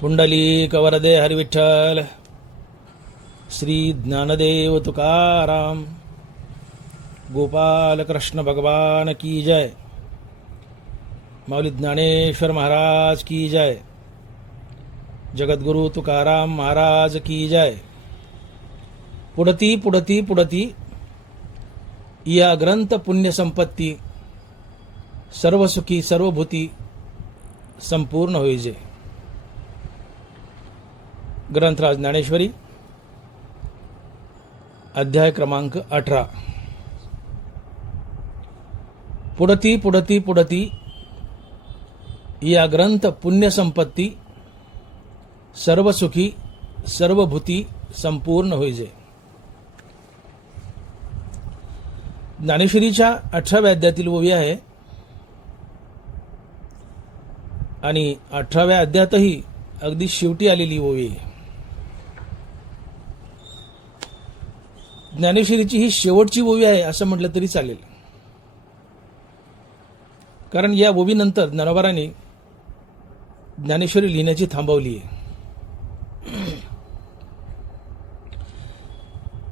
पुंडलिक वरदे हरिविठ्ठल. श्री ज्ञानदेव तुकाराम. गोपाल कृष्ण भगवान की जय. माऊली ज्ञानेश्वर महाराज की जय. जगद्गुरु तुकाराम महाराज की जय. पुढती पुढती पुढती या ग्रंथ पुण्य संपत्ती सर्व सुखी सर्वभूती संपूर्ण होईजे. ग्रंथराज ज्ञानेश्वरी अध्याय क्रमांक 18. पुढती पुढती पुढती या ग्रंथ पुण्य संपत्ती सर्व सुखी सर्वभूती संपूर्ण होईजे. ज्ञानेश्वरीच्या 18व्या अध्यायातील ओवी आहे आणि 18व्या अध्यायातही अगदी शेवटी आलेली ओवी आहे. ज्ञानेश्वरीची ही शेवटची ओवी आहे असं म्हटलं तरी चालेल, कारण या ओवीनंतर ज्ञानोबारांनी ज्ञानेश्वरी लिहिण्याची थांबवली आहे.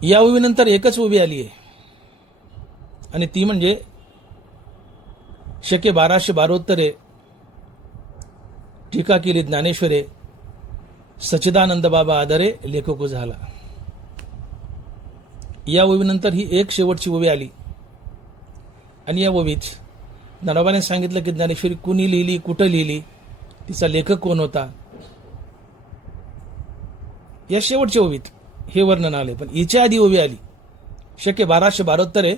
या ओवीनंतर एकच ओवी आली आहे आणि ती म्हणजे शके 1212 टीका केली ज्ञानेश्वरे सच्चिदानंद बाबा आदरे लेखक झाला. या ओवीनंतर ही एक शेवटची ओवी आली आणि या ओवीत ज्ञानोबाने सांगितलं की ज्ञानेश्वरी कुणी लिहिली, कुठं लिहिली, तिचा लेखक कोण होता. या शेवटच्या ओवीत हे वर्णन आले. पण हिच्या आधी ओवी आली शके 1272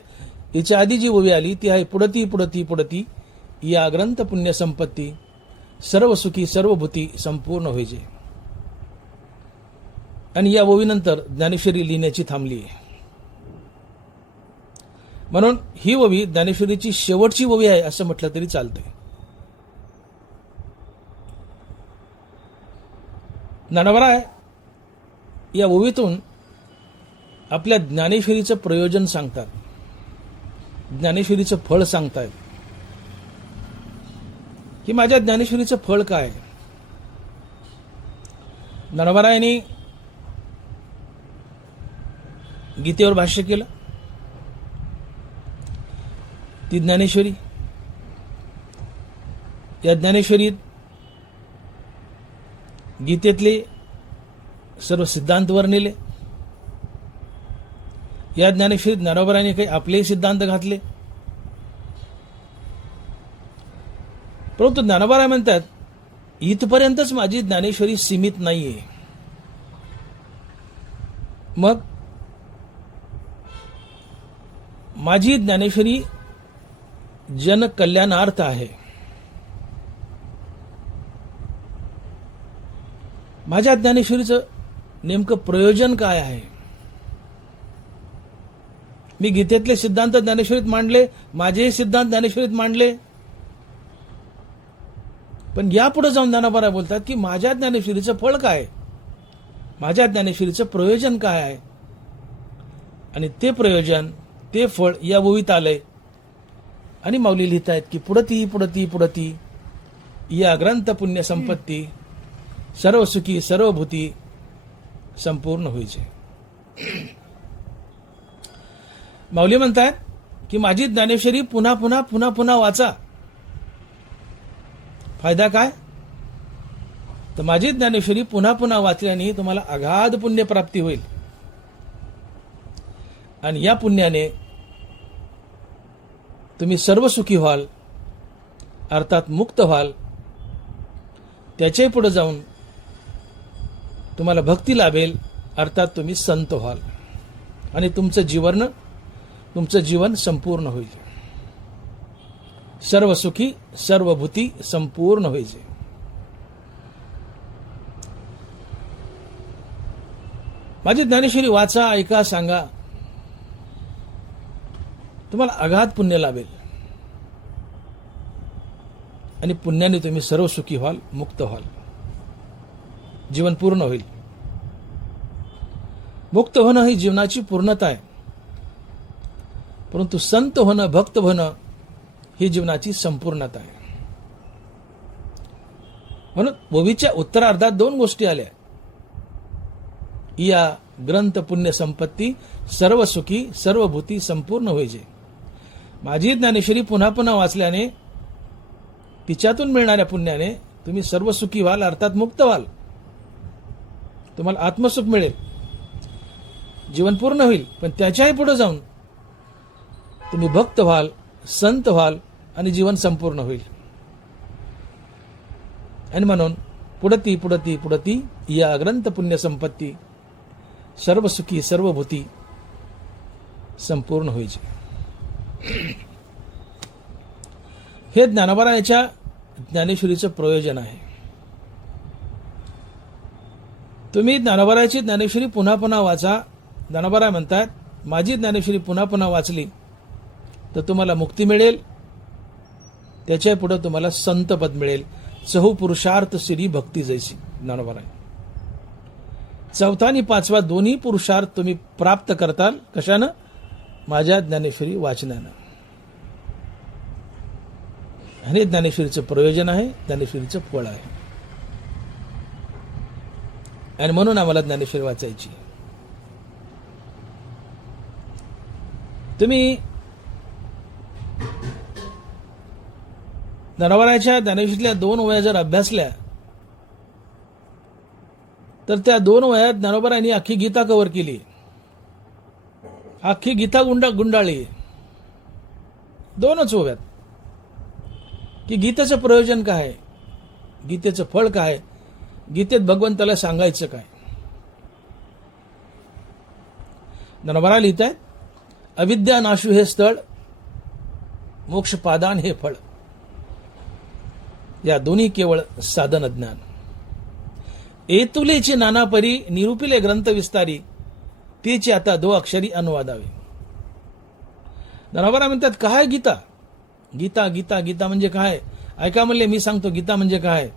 हिच्या आधी जी ओवी आली ती आहे पुढती पुढती पुढती या ग्रंथ पुण्य संपत्ती सर्व सुखी सर्वभूती संपूर्ण होईजे. आणि या ओवीनंतर ज्ञानेश्वरी लिहिण्याची थांबली आहे. म्हणून ही ओवी ज्ञानेश्वरीची शेवटची ओवी आहे असं म्हटलं तरी चालतंय. ज्ञानोबा या ओवीतून आपल्या ज्ञानेश्वरीचं प्रयोजन सांगतात, ज्ञानेश्वरीचं फळ सांगतात की माझ्या ज्ञानेश्वरीचं फळ काय. ज्ञानोबारायांनी गीतेवर भाष्य केलं. ती ज्ञानेश्वरी, या ज्ञानेश्वरीत गीतेतले सर्व सिद्धांत वर्णिले. या ज्ञानेश्वरीत ज्ञानोबारांनी काही आपलेही सिद्धांत घातले. परंतु ज्ञानोबाराय म्हणतात इथपर्यंतच माझी ज्ञानेश्वरी सीमित नाहीये. मग माझी ज्ञानेश्वरी जनकल्याणार्थ आहे. माझ्या ज्ञानेश्वरीचं नेमकं प्रयोजन काय आहे. मी गीतेतले सिद्धांत ज्ञानेश्वरीत मांडले, माझेही सिद्धांत ज्ञानेश्वरीत मांडले, पण यापुढे जाऊन ज्ञानोबा बोलतात की माझ्या ज्ञानेश्वरीचं फळ काय, माझ्या ज्ञानेश्वरीचं प्रयोजन काय आहे. आणि ते प्रयोजन, ते फळ या ओवीत आलंय. आणि माऊली लिहित आहेत की पुढती पुढती पुढती या ग्रंथ पुण्य संपत्ती सर्व सुखी सर्वभूती संपूर्ण होईचे. माऊली म्हणतात की माझी ज्ञानेश्वरी पुन्हा पुन्हा पुन्हा पुन्हा वाचा. फायदा काय, तर माझी ज्ञानेश्वरी पुन्हा पुन्हा वाचल्याने तुम्हाला अगाध पुण्य प्राप्ती होईल. आणि या पुण्याने तुम्ही सर्व सुखी व्हाल, अर्थात मुक्त व्हाल. त्याच्याही पुढे जाऊन तुम्हाला भक्ती लाभेल, अर्थात तुम्ही संत व्हाल आणि तुमचं जीवन संपूर्ण होईल. सर्व सुखी सर्वभूती संपूर्ण होईजे. माझी ज्ञानेश्वरी वाचा, ऐका, सांगा, तुम्हाला अगाध पुण्य लाभेल आणि पुण्याने तुम्ही सर्व सुखी व्हाल, मुक्त व्हाल, जीवन पूर्ण होईल. मुक्त होणं ही जीवनाची पूर्णता आहे, परंतु संत होणं, भक्त होणं ही जीवनाची संपूर्णता आहे. म्हणून ओवीच्या उत्तरार्धात 2 गोष्टी आल्या. या ग्रंथ पुण्य संपत्ती सर्व सुखी सर्व भूती संपूर्ण होईजे. माझी ज्ञानेश्वरी पुन्हा पुन्हा वाचल्याने तिच्यातून मिळणाऱ्या पुण्याने तुम्ही सर्व सुखी व्हाल, अर्थात मुक्त व्हाल. तुम्हाला आत्मसुख मिळेल, जीवन पूर्ण होईल. पण त्याच्याही पुढे जाऊन तुम्ही भक्त व्हाल, संत व्हाल आणि जीवन संपूर्ण होईल. आणि म्हणून पुढती पुढती पुढती या ग्रंथ पुण्य संपत्ती सर्व सुखी सर्व भूती संपूर्ण होईचे. हे ज्ञानोबारायाच्या ज्ञानेश्वरीचं प्रयोजन आहे. तुम्ही ज्ञानोबारायाची ज्ञानेश्वरी पुन्हा पुन्हा वाचा. ज्ञानोबाराय म्हणतात, माझी ज्ञानेश्वरी पुन्हा पुन्हा वाचली तर तुम्हाला मुक्ती मिळेल, त्याच्या पुढे तुम्हाला संतपद मिळेल. चहू पुरुषार्थ श्री भक्ती जैसी. ज्ञानोबाराय 4था आणि 5वा दोन्ही पुरुषार्थ तुम्ही प्राप्त करताल. कशानं? माझ्या ज्ञानेश्वरी वाचनानं. आणि ज्ञानेश्वरीचं प्रयोजन आहे, ज्ञानेश्वरीचं फळ आहे. आणि म्हणून आम्हाला ज्ञानेश्वरी वाचायची. तुम्ही ज्ञानोबारायाच्या ज्ञानेश्वरीतल्या 2 वह्या जर अभ्यासल्या तर त्या 2 वह्यात ज्ञानोबारायांनी अख्खी गीता कव्हर केली, अख्खी गीता गुंडाळली. 2च ओव्यात की गीतेचं प्रयोजन काय, गीतेचं फळ काय, गीतेत भगवंताला सांगायचं काय. ज्ञानोबाराय लिहितायत, अविद्या नाशू हे स्थळ, मोक्ष पादान हे फळ. या दोन्ही केवळ साधन ज्ञान. एतुलेची नानापरी निरूपिले ग्रंथ विस्तारी, तेची आता 2 अक्षरी अनुवादावे. ज्ञानोबाराय म्हणतात, काय गीता? गीता गीता गीता म्हणजे काय? ऐका म्हणले, मी सांगतो गीता म्हणजे काय.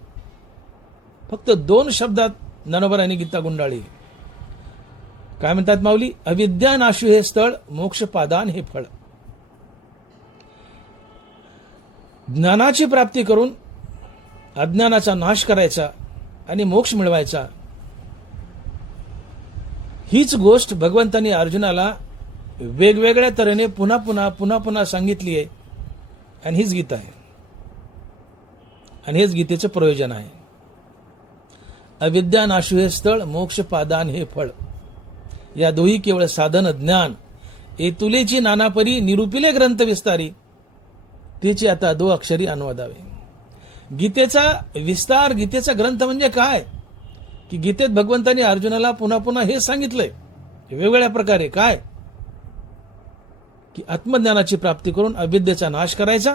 फक्त 2 शब्दात ज्ञानोबारायांनी गीता गुंडाळी. काय म्हणतात माऊली? अविद्या नाशू हे स्थळ, मोक्ष पादान हे फळ. ज्ञानाची प्राप्ती करून अज्ञानाचा नाश करायचा आणि मोक्ष मिळवायचा, हीच गोष्ट भगवंतांनी अर्जुनाला वेगवेगळ्या तऱ्हेने पुन्हा पुन्हा पुन्हा पुन्हा सांगितली आहे. आणि हीच गीता आहे, आणि हेच गीतेचं प्रयोजन आहे. अविद्या नाशू हे स्थळ, मोक्ष पादान हे फळ. या दोही केवळ साधन ज्ञान. एतुलेची नानापरी निरूपिले ग्रंथ विस्तारी, तेची आता 2 अक्षरी अनुवादावे. गीतेचा विस्तार, गीतेचा ग्रंथ म्हणजे काय? की गीतेत भगवंतांनी अर्जुनाला पुन्हा पुन्हा हे सांगितलंय वेगवेगळ्या प्रकारे. काय? की आत्मज्ञानाची प्राप्ती करून अविद्येचा नाश करायचा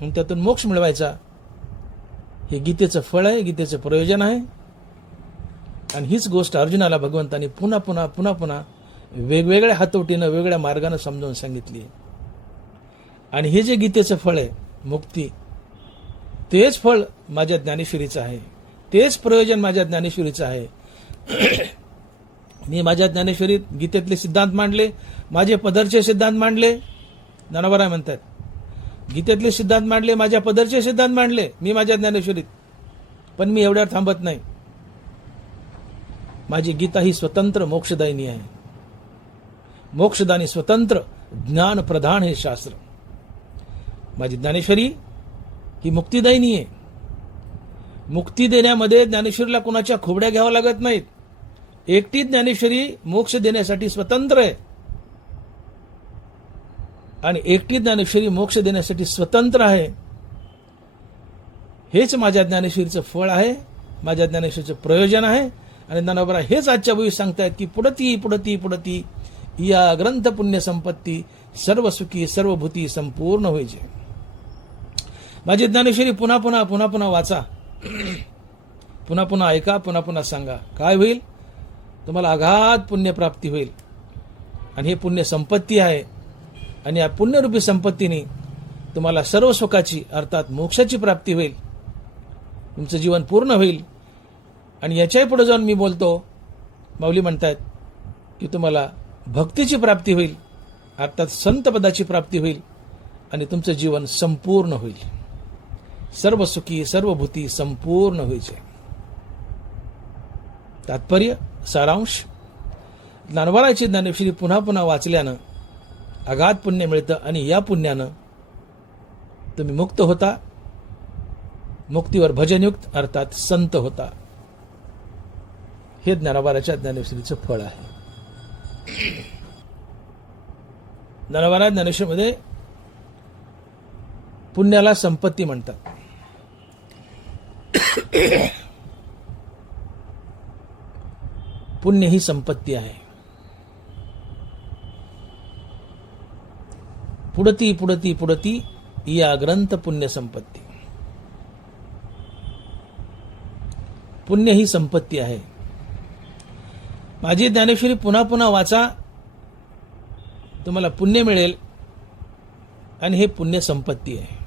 आणि त्यातून मोक्ष मिळवायचा. हे गीतेचं फळ आहे, गीतेचं प्रयोजन आहे. आणि हीच गोष्ट अर्जुनाला भगवंतांनी पुन्हा पुन्हा पुन्हा पुन्हा वेगवेगळ्या हातोटीनं वेगळ्या मार्गाने समजावून सांगितली. आणि हे जे गीतेचं फळ आहे, मुक्ती, तेच फळ माझ्या ज्ञानेश्वरीचं आहे, तेच प्रयोजन माझ्या ज्ञानेश्वरीचं आहे. मी माझ्या ज्ञानेश्वरीत गीतेतले सिद्धांत मांडले, माझे पदरचे सिद्धांत मांडले. ज्ञानोबाराय म्हणतात, गीतेतले सिद्धांत मांडले, माझ्या पदरचे सिद्धांत मांडले मी माझ्या ज्ञानेश्वरीत. पण मी एवढ्यावर थांबत नाही. माझी गीता ही स्वतंत्र मोक्षदायिनी आहे. मोक्षदानी स्वतंत्र ज्ञान प्रधान हे शास्त्र. माझी ज्ञानेश्वरी ही मुक्तिदायिनी आहे. मुक्ती देण्यामध्ये ज्ञानेश्वरीला कोणाच्या खोबड्या घ्याव्या लागत नाहीत. एकटी ज्ञानेश्वरी मोक्ष देण्यासाठी स्वतंत्र आहे. आणि एकटी ज्ञानेश्वरी मोक्ष देण्यासाठी स्वतंत्र आहे. हेच माझ्या ज्ञानेश्वरीचं फळ आहे, माझ्या ज्ञानेश्वरीचं प्रयोजन आहे. आणि ज्ञानोबाराय हेच आजच्या भूमी सांगतायत की पुढती पुढती पुढती या ग्रंथ पुण्य संपत्ती सर्व सुखी सर्व भूती संपूर्ण होईचे. माझी ज्ञानेश्वरी पुन्हा पुन्हा पुन्हा पुन्हा वाचा, पुन्हा पुन्हा ऐका, पुन्हा पुन्हा सांगा. काय होईल? तुम्हाला अगाध पुण्यप्राप्ती होईल. आणि हे पुण्य संपत्ती आहे. आणि या पुण्यरूपी संपत्तीने तुम्हाला सर्व सुखाची अर्थात मोक्षाची प्राप्ती होईल. तुमचं जीवन पूर्ण होईल. आणि याच्याही पुढे जाऊन मी बोलतो, माऊली म्हणतात की तुम्हाला भक्तीची प्राप्ती होईल, अर्थात संतपदाची प्राप्ती होईल. आणि तुमचं जीवन संपूर्ण होईल. सर्व सुखी सर्वभूती संपूर्ण व्हायचे. तात्पर्य सारांश, ज्ञानोबाराची ज्ञानेश्वरी पुन्हा पुन्हा वाचल्यानं अगाध पुण्य मिळतं आणि या पुण्यानं तुम्ही मुक्त होता, मुक्तीवर भजनयुक्त अर्थात संत होता. हे ज्ञानोबाराच्या ज्ञानेश्वरीचं फळ आहे. ज्ञानोबा ज्ञानेश्वरीमध्ये पुण्याला संपत्ती म्हणतात. पुण्य ही संपत्ती आहे. पुढती पुढती पुढती या ग्रंथ पुण्य संपत्ती. पुण्य ही संपत्ती आहे. माझी ज्ञानेश्वरी पुन्हा पुन्हा वाचा, तुम्हाला पुण्य मिळेल आणि हे पुण्य संपत्ती आहे.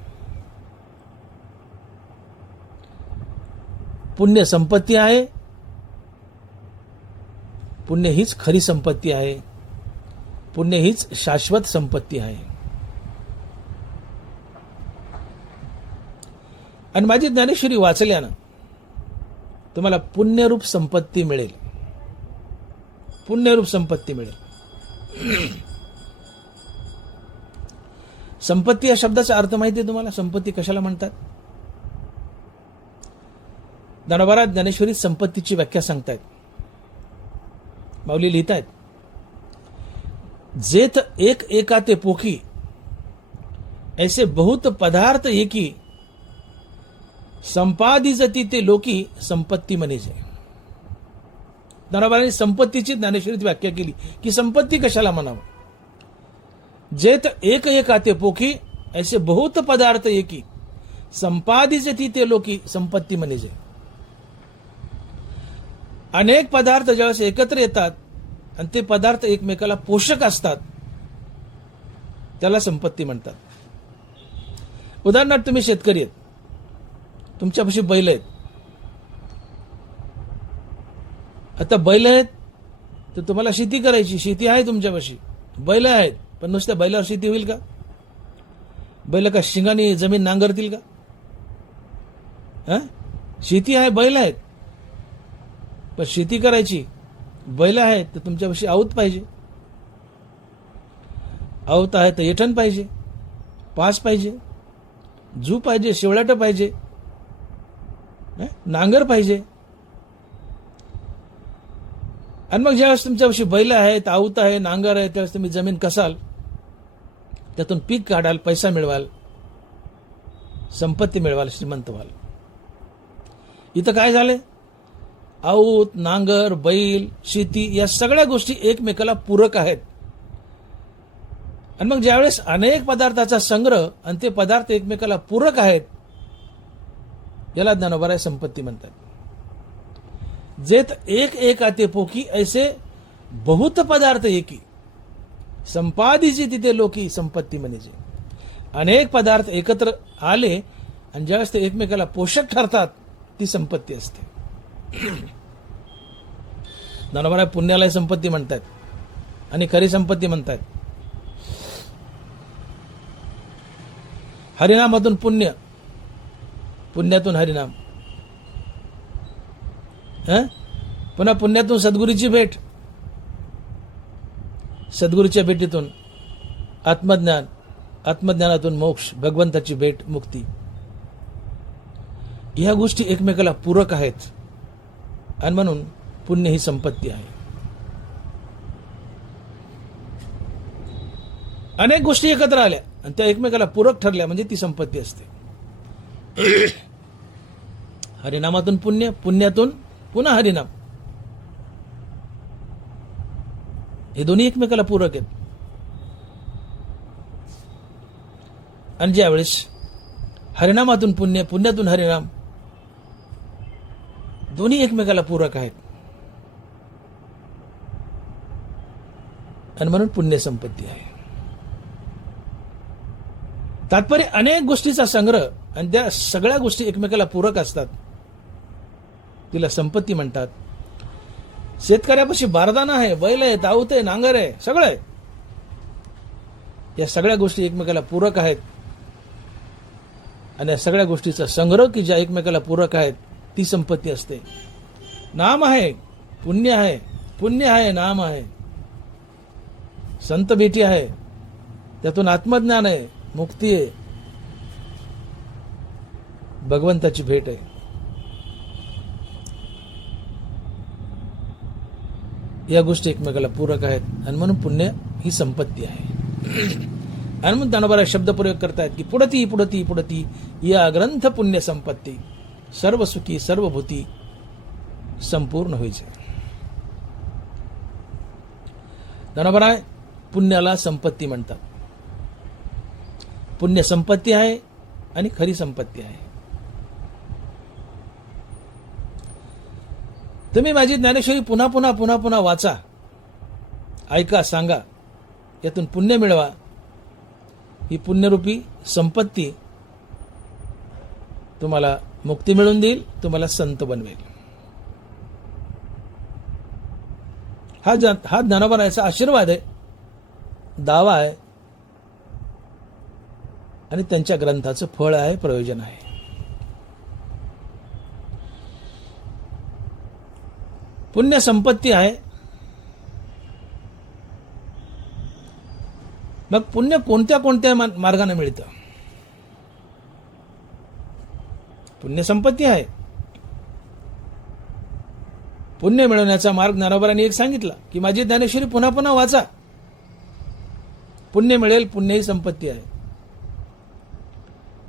पुण्य संपत्ती आहे. पुण्य हीच खरी संपत्ती आहे. पुण्य हीच शाश्वत संपत्ती आहे. आणि माझी ज्ञानेश्वरी वाचल्यानं तुम्हाला पुण्यरूप संपत्ती मिळेल. पुण्यरूप संपत्ती मिळेल. संपत्ती या शब्दाचा अर्थ माहिती आहे तुम्हाला? संपत्ती कशाला म्हणतात? ज्ञानोबा ज्ञानेश्वरीत संपत्तीची व्याख्या सांगतायत. माऊली लिहितायत, जेथ एक एकाते पोखी ऐसे बहुत पदार्थ एकी संपादिजती ते लोकी संपत्ती म्हणेजे. ज्ञानोबांनी संपत्तीची ज्ञानेश्वरीत व्याख्या केली की संपत्ती कशाला म्हणावं. जेथ एक एकाते पोखी ऐसे बहुत पदार्थ एकी संपादिजती ते लोकी संपत्ती म्हणेजे. अनेक पदार्थ ज्यावेळेस एकत्र येतात आणि ते पदार्थ एकमेकाला पोषक असतात त्याला संपत्ती म्हणतात. उदाहरणार्थ तुम्ही शेतकरी आहेत, तुमच्यापाशी बैल आहेत. आता बैल आहेत तर तुम्हाला शेती करायची, शेती आहे तुमच्यापाशी, बैल आहेत, पण नुसत्या बैलावर शेती होईल का? बैल का शिंगाने जमीन नांगरतील का? शेती आहे, बैल आहेत, पण शेती करायची, बैल आहेत तर तुमच्यापाशी आऊत पाहिजे. आऊत आहे तर येठण पाहिजे, पास पाहिजे, जू पाहिजे, शेवळाट पाहिजे, नांगर पाहिजे. आणि मग ज्यावेळेस तुमच्यापाशी बैल आहेत, आऊत आहे, नांगर आहे, त्यावेळेस तुम्ही जमीन कसाल, त्यातून पीक काढाल, पैसा मिळवाल, संपत्ती मिळवाल, श्रीमंत व्हाल. इथं काय झाले? आऊत, नांगर, बैल, शेती या सगळ्या गोष्टी एकमेकाला पूरक आहेत. आणि मग ज्यावेळेस अनेक पदार्थाचा संग्रह आणि ते पदार्थ एकमेकाला पूरक आहेत, याला ज्ञानोबा संपत्ती म्हणतात. जेथ एक एक आते पोकी ऐसे बहुत पदार्थ एकी संपादीची तिथे लोकी संपत्ती म्हणजे. अनेक पदार्थ एकत्र आले आणि ज्यावेळेस ते एकमेकाला पोषक ठरतात ती संपत्ती असते. ज्ञानोबा पुण्याला संपत्ती म्हणतात आणि खरी संपत्ती म्हणतात. हरिनामातून पुण्य, पुण्यातून हरिनाम, पुन्हा पुण्यातून सद्गुरूची भेट, सद्गुरूच्या भेटीतून आत्मज्ञान, आत्मज्ञानातून मोक्ष, भगवंताची भेट, मुक्ती. ह्या गोष्टी एकमेकाला पूरक आहेत आणि म्हणून पुण्य ही संपत्ती आहे. अनेक गोष्टी एकत्र आल्या आणि त्या एकमेकाला पूरक ठरल्या म्हणजे ती संपत्ती असते. हरिनामातून पुण्य, पुण्यातून पुन्हा हरिनाम, हे दोन्ही एकमेकाला पूरक आहेत. आणि ज्यावेळेस हरिनामातून पुण्य, पुण्यातून हरिनाम दोन्ही एकमेकाला पूरक आहेत आणि म्हणून पुण्य संपत्ती आहे. तात्पर्य अनेक गोष्टीचा संग्रह आणि त्या सगळ्या गोष्टी एकमेकाला पूरक असतात, तिला संपत्ती म्हणतात. शेतकऱ्यापाशी बारदाना आहे, बैल आहे, दाऊत आहे, नांगर आहे, सगळं आहे. या सगळ्या गोष्टी एकमेकाला पूरक आहेत आणि या सगळ्या गोष्टीचा संग्रह की ज्या एकमेकाला पूरक आहेत ती संपत्ती असते. नाम आहे, पुण्य आहे, पुण्य आहे, नाम आहे, संत भेटी आहे, त्यातून आत्मज्ञान आहे, मुक्ती आहे, भगवंताची भेट आहे. या गोष्टी एकमेकाला पूरक आहेत आणि म्हणून पुण्य ही संपत्ती आहे. आणि म्हणून ज्ञानोबा शब्दप्रयोग करतायत की पुढती पुढती पुढती या ग्रंथ पुण्य संपत्ती सर्व सुखी सर्वभूती संपूर्ण होईचे. ज्ञानोबा पुण्याला संपत्ती म्हणतात. पुण्य संपत्ती आहे आणि खरी संपत्ती आहे. तुम्ही माझी ज्ञानेश्वरी पुन्हा पुन्हा पुन्हा पुन्हा वाचा, ऐका, सांगा, यातून पुण्य मिळवा. ही पुण्यरूपी संपत्ती तुम्हाला मुक्ती मिळवून देईल, तुम्हाला संत बनवेल. हा ज्ञानोबांचा आशीर्वाद आहे, दावा आहे आणि त्यांच्या ग्रंथाचं फळ आहे, प्रयोजन आहे. पुण्य संपत्ती आहे. मग पुण्य कोणत्या कोणत्या मार्गाने मिळतं? पुण्य संपत्ती आहे. पुण्य मिळवण्याचा मार्ग ज्ञानोबांनी एक सांगितला की माझी ज्ञानेश्वरी पुन्हा पुन्हा वाचा, पुण्य मिळेल, पुण्य ही संपत्ती आहे.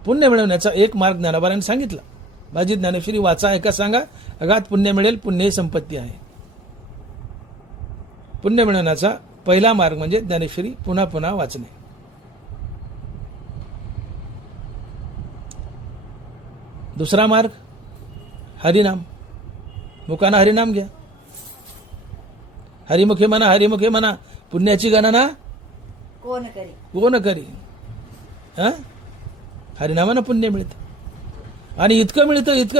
पुण्य मिळवण्याचा एक मार्ग ज्ञानोबांनी सांगितला, माझी ज्ञानेश्वरी वाचा, ऐका, सांगा, अगाध पुण्य मिळेल, पुण्य ही संपत्ती आहे. पुण्य मिळवण्याचा पहिला मार्ग म्हणजे ज्ञानेश्वरी पुन्हा पुन्हा वाचणे. दुसरा मार्ग हरिनाम, मुखाना हरिनाम घ्या. हरिमुखे म्हणा, हरिमुखे म्हणा, पुण्याची गणना कोण करी. हरिनामानं पुण्य मिळतं आणि इतकं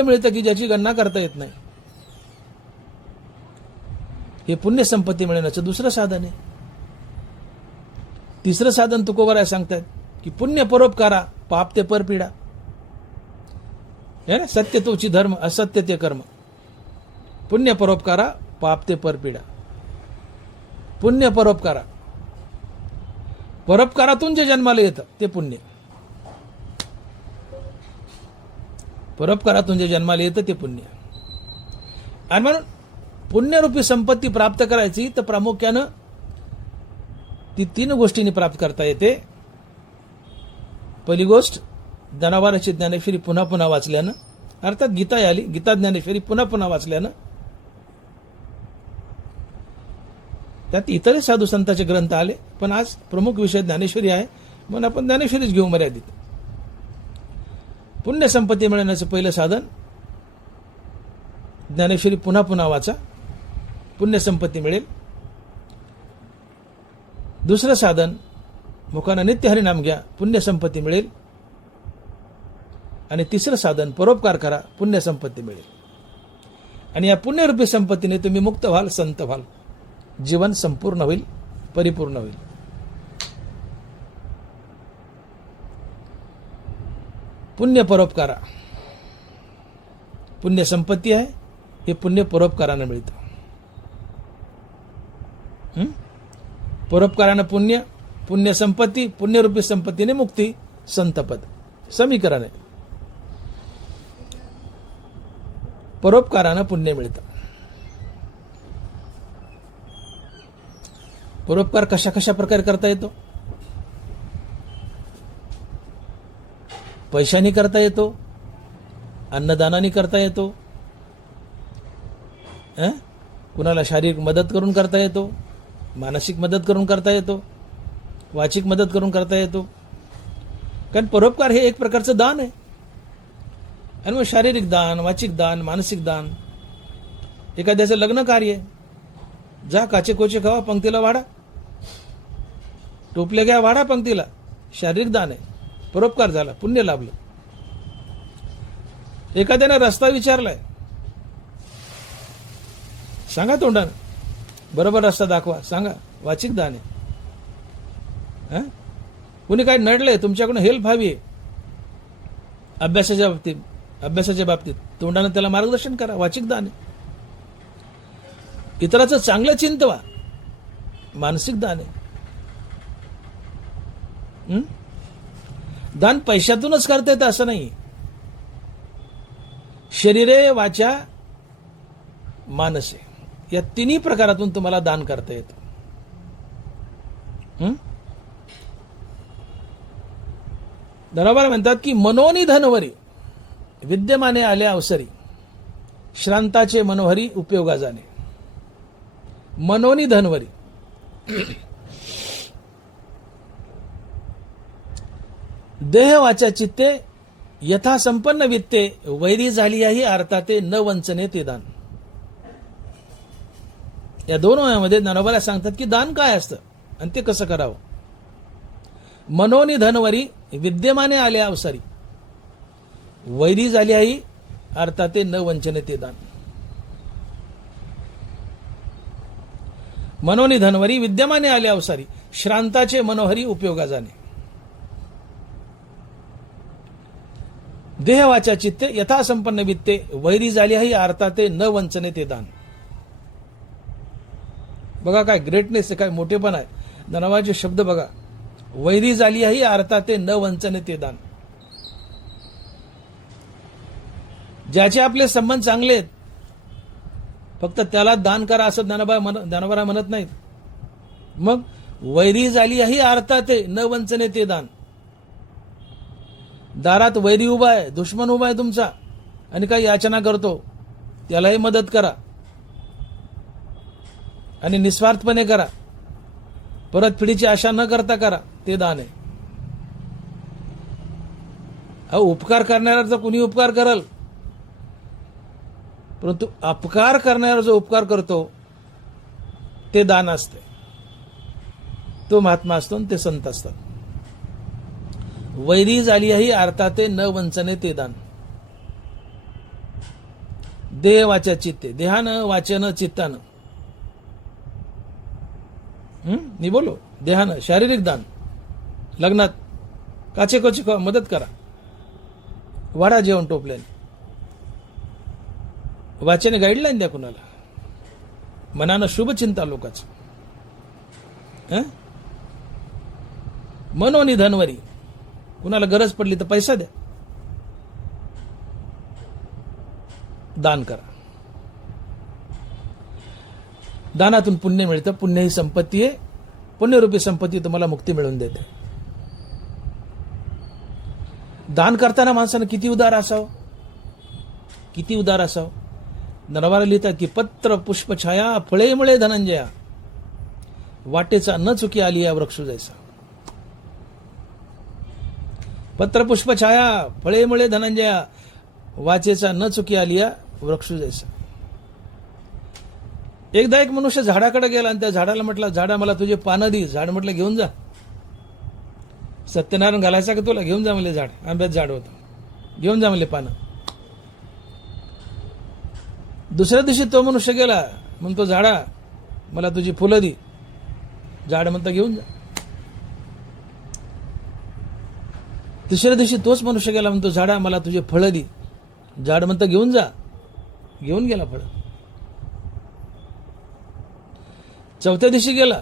मिळतं की ज्याची गणना करता येत नाही. हे पुण्य संपत्ती मिळवण्याचं दुसरं साधन आहे. तिसरं साधन तुकोबाराय सांगतात की पुण्य परोपकारा पाप ते परपीडा. है ना, सत्य तोची धर्म, असत्य ते कर्म. पुण्य परोपकारा पाप ते परपीडा. पुण्य परोपकारा, परोपकारातून जे जन्माला येतं ते पुण्य. परोपकारातून जे जन्माला येतं ते पुण्य. आणि म्हणून पुण्यरूपी संपत्ती प्राप्त करायची तर प्रामुख्यानं ती 3 गोष्टींनी प्राप्त करता येते. पहिली गोष्ट ज्ञानोबांची ज्ञानेश्वरी पुन्हा पुन्हा वाचल्यानं, अर्थात गीता आली, गीता ज्ञानेश्वरी पुन्हा पुन्हा वाचल्यानं. त्यात इतरही साधू संतांचे ग्रंथ आले, पण आज प्रमुख विषय ज्ञानेश्वरी आहे म्हणून आपण ज्ञानेश्वरीच घेऊ मर्यादित. पुण्य संपत्ती मिळवण्याचं पहिलं साधन ज्ञानेश्वरी पुन्हा पुन्हा वाचा, पुण्य संपत्ती मिळेल. दुसरं साधन मुखानं नित्य हरिनाम घ्या, पुण्य संपत्ती मिळेल. आणि तिसरं साधन परोपकार करा, पुण्य संपत्ती मिळेल. आणि या पुण्यरूपी संपत्तीने तुम्ही मुक्त व्हाल, संत व्हाल, जीवन संपूर्ण होईल, परिपूर्ण होईल. पुण्य परोपकारा, पुण्य संपत्ती आहे, हे पुण्य परोपकारानं मिळतं. परोपकारानं पुण्य, पुण्य संपत्ती, पुण्यरूपी संपत्तीने मुक्ती, संतपद. समीकरण आहे. परोपकारानं पुण्य मिळतं. परोपकार कशा कशा प्रकारे करता येतो? पैशानी करता येतो, अन्नदानाने करता येतो, कुणाला शारीरिक मदत करून करता येतो, मानसिक मदत करून करता येतो, वाचिक मदत करून करता येतो. कारण परोपकार हे एक प्रकारचं दान आहे. आणि मग शारीरिक दान, वाचिक दान, मानसिक दान. एखाद्याचं लग्न कार्य, जा काचे कोचे खावा, पंक्तीला वाढा, टोपले घ्या, वाढा पंक्तीला, शारीरिक दान आहे, परोपकार झाला, पुण्य लाभलं. एखाद्याने रस्ता विचारलाय, सांगा तोंडानं, बरोबर रस्ता दाखवा, सांगा, वाचिक दान आहे. कुणी काय नडलंय, तुमच्याकडून हेल्प हवी आहे, अभ्यासाच्या बाबतीत तोंडाने त्याला मार्गदर्शन करा, वाचिक दान आहे. इतराचं चांगलं चिंतवा, मानसिक दान आहे. दान पैशातूनच करता येतं असं नाही. शरीरे, वाचा, मानसे या तिन्ही प्रकारातून तुम्हाला दान करता येतं. धनोबा म्हणतात की मनोनी धनवरी विद्यमाने आले अवसरी, श्रांताचे मनोहरी उपयोगा जाणे. मनोनी धनवरी देह वाचा चित्ते यथा संपन्न वित्ते, वैरी झाली ही अर्थाते न वंचने ते दान. या दोन वयामध्ये ज्ञानोबाला सांगतात की दान काय असतं आणि ते कसं करावं. मनोनी धनवरी विद्यमाने आले अवसरी, वैरी झाली ही अर्थाते न वंचने ते दान. मनोनी धनवरी विद्यमाने आले अवसरी, श्रांताचे मनोहरी उपयोगा जाणे. देह वाचा चित्ते यथा संपन्न वित्ते, वैरी झाली ही अर्थाते न वंचने ते दान. बघा काय ग्रेटनेस आहे, काय मोठेपण आहे. ज्ञानोबाचे शब्द बघा. वैरी झाली ही अर्थाते न वंचने ते दान. ज्याचे आपले संबंध चांगले आहेत फक्त त्याला दान करा असं ज्ञानोबा म्हणत नाहीत. मग वैरी झाली ही अर्थाते न वंचने ते दान. दारात वैरी उभा आहे, दुश्मन उभा आहे तुमचा आणि काही याचना करतो, त्यालाही मदत करा आणि निस्वार्थपणे करा, परतफेडीची आशा न करता करा, ते दान आहे. उपकार करणाऱ्याचा कुणी उपकार करल, परंतु अपकार करणारा जो उपकार करतो ते दान असते. तो महात्मा असतो आणि ते संत असतात. वैरी झाली ही अर्थाते न वंचने ते दान. देह वाचा चित्ते, देहानं वाचन चित्तानं. मी बोलो देहानं शारीरिक दान. लग्नात काचेकोची मदत करा, वाढा जेवण टोपल्याने. वाचने गाईडलाईन द्या कुणाला. मनानं शुभ चिंता लोकांचं. मनोनी धनवरी, कुणाला गरज पडली तर पैसा द्या, दान करा. दानातून पुण्य मिळतं. पुण्य ही संपत्ती आहे. पुण्यरूपी संपत्ती तुम्हाला मुक्ती मिळवून देते. दान करताना माणसानं किती उदार असावं, किती उदार असावं. नरवाला लिहितात की पत्र पुष्प छाया फळे मुळे धनंजया, वाटेचा न चुकी आली या वृक्ष जैसा. पत्र पुष्प छाया फळे मुळे धनंजया, वाचेचा न चुकी आली या वृक्ष जैसा. एकदा एक मनुष्य झाडाकडे गेला आणि त्या झाडाला म्हटलं, झाडा मला तुझे पानं दे. झाड म्हटलं घेऊन जा. सत्यनारायण घालायचा का तुला? घेऊन जा म्हणले. झाड आंब्यात झाड होतं, घेऊन जा म्हणले पानं. दुसऱ्या दिवशी तो मनुष्य गेला, म्हणतो झाडा मला तुझी फुलं दे. झाड म्हणता घेऊन जा. तिसऱ्या दिवशी तोच मनुष्य गेला, म्हणतो झाडा मला तुझे फळं दे. झाड म्हणता घेऊन जा. घेऊन गेला फळं. चौथ्या दिवशी गेला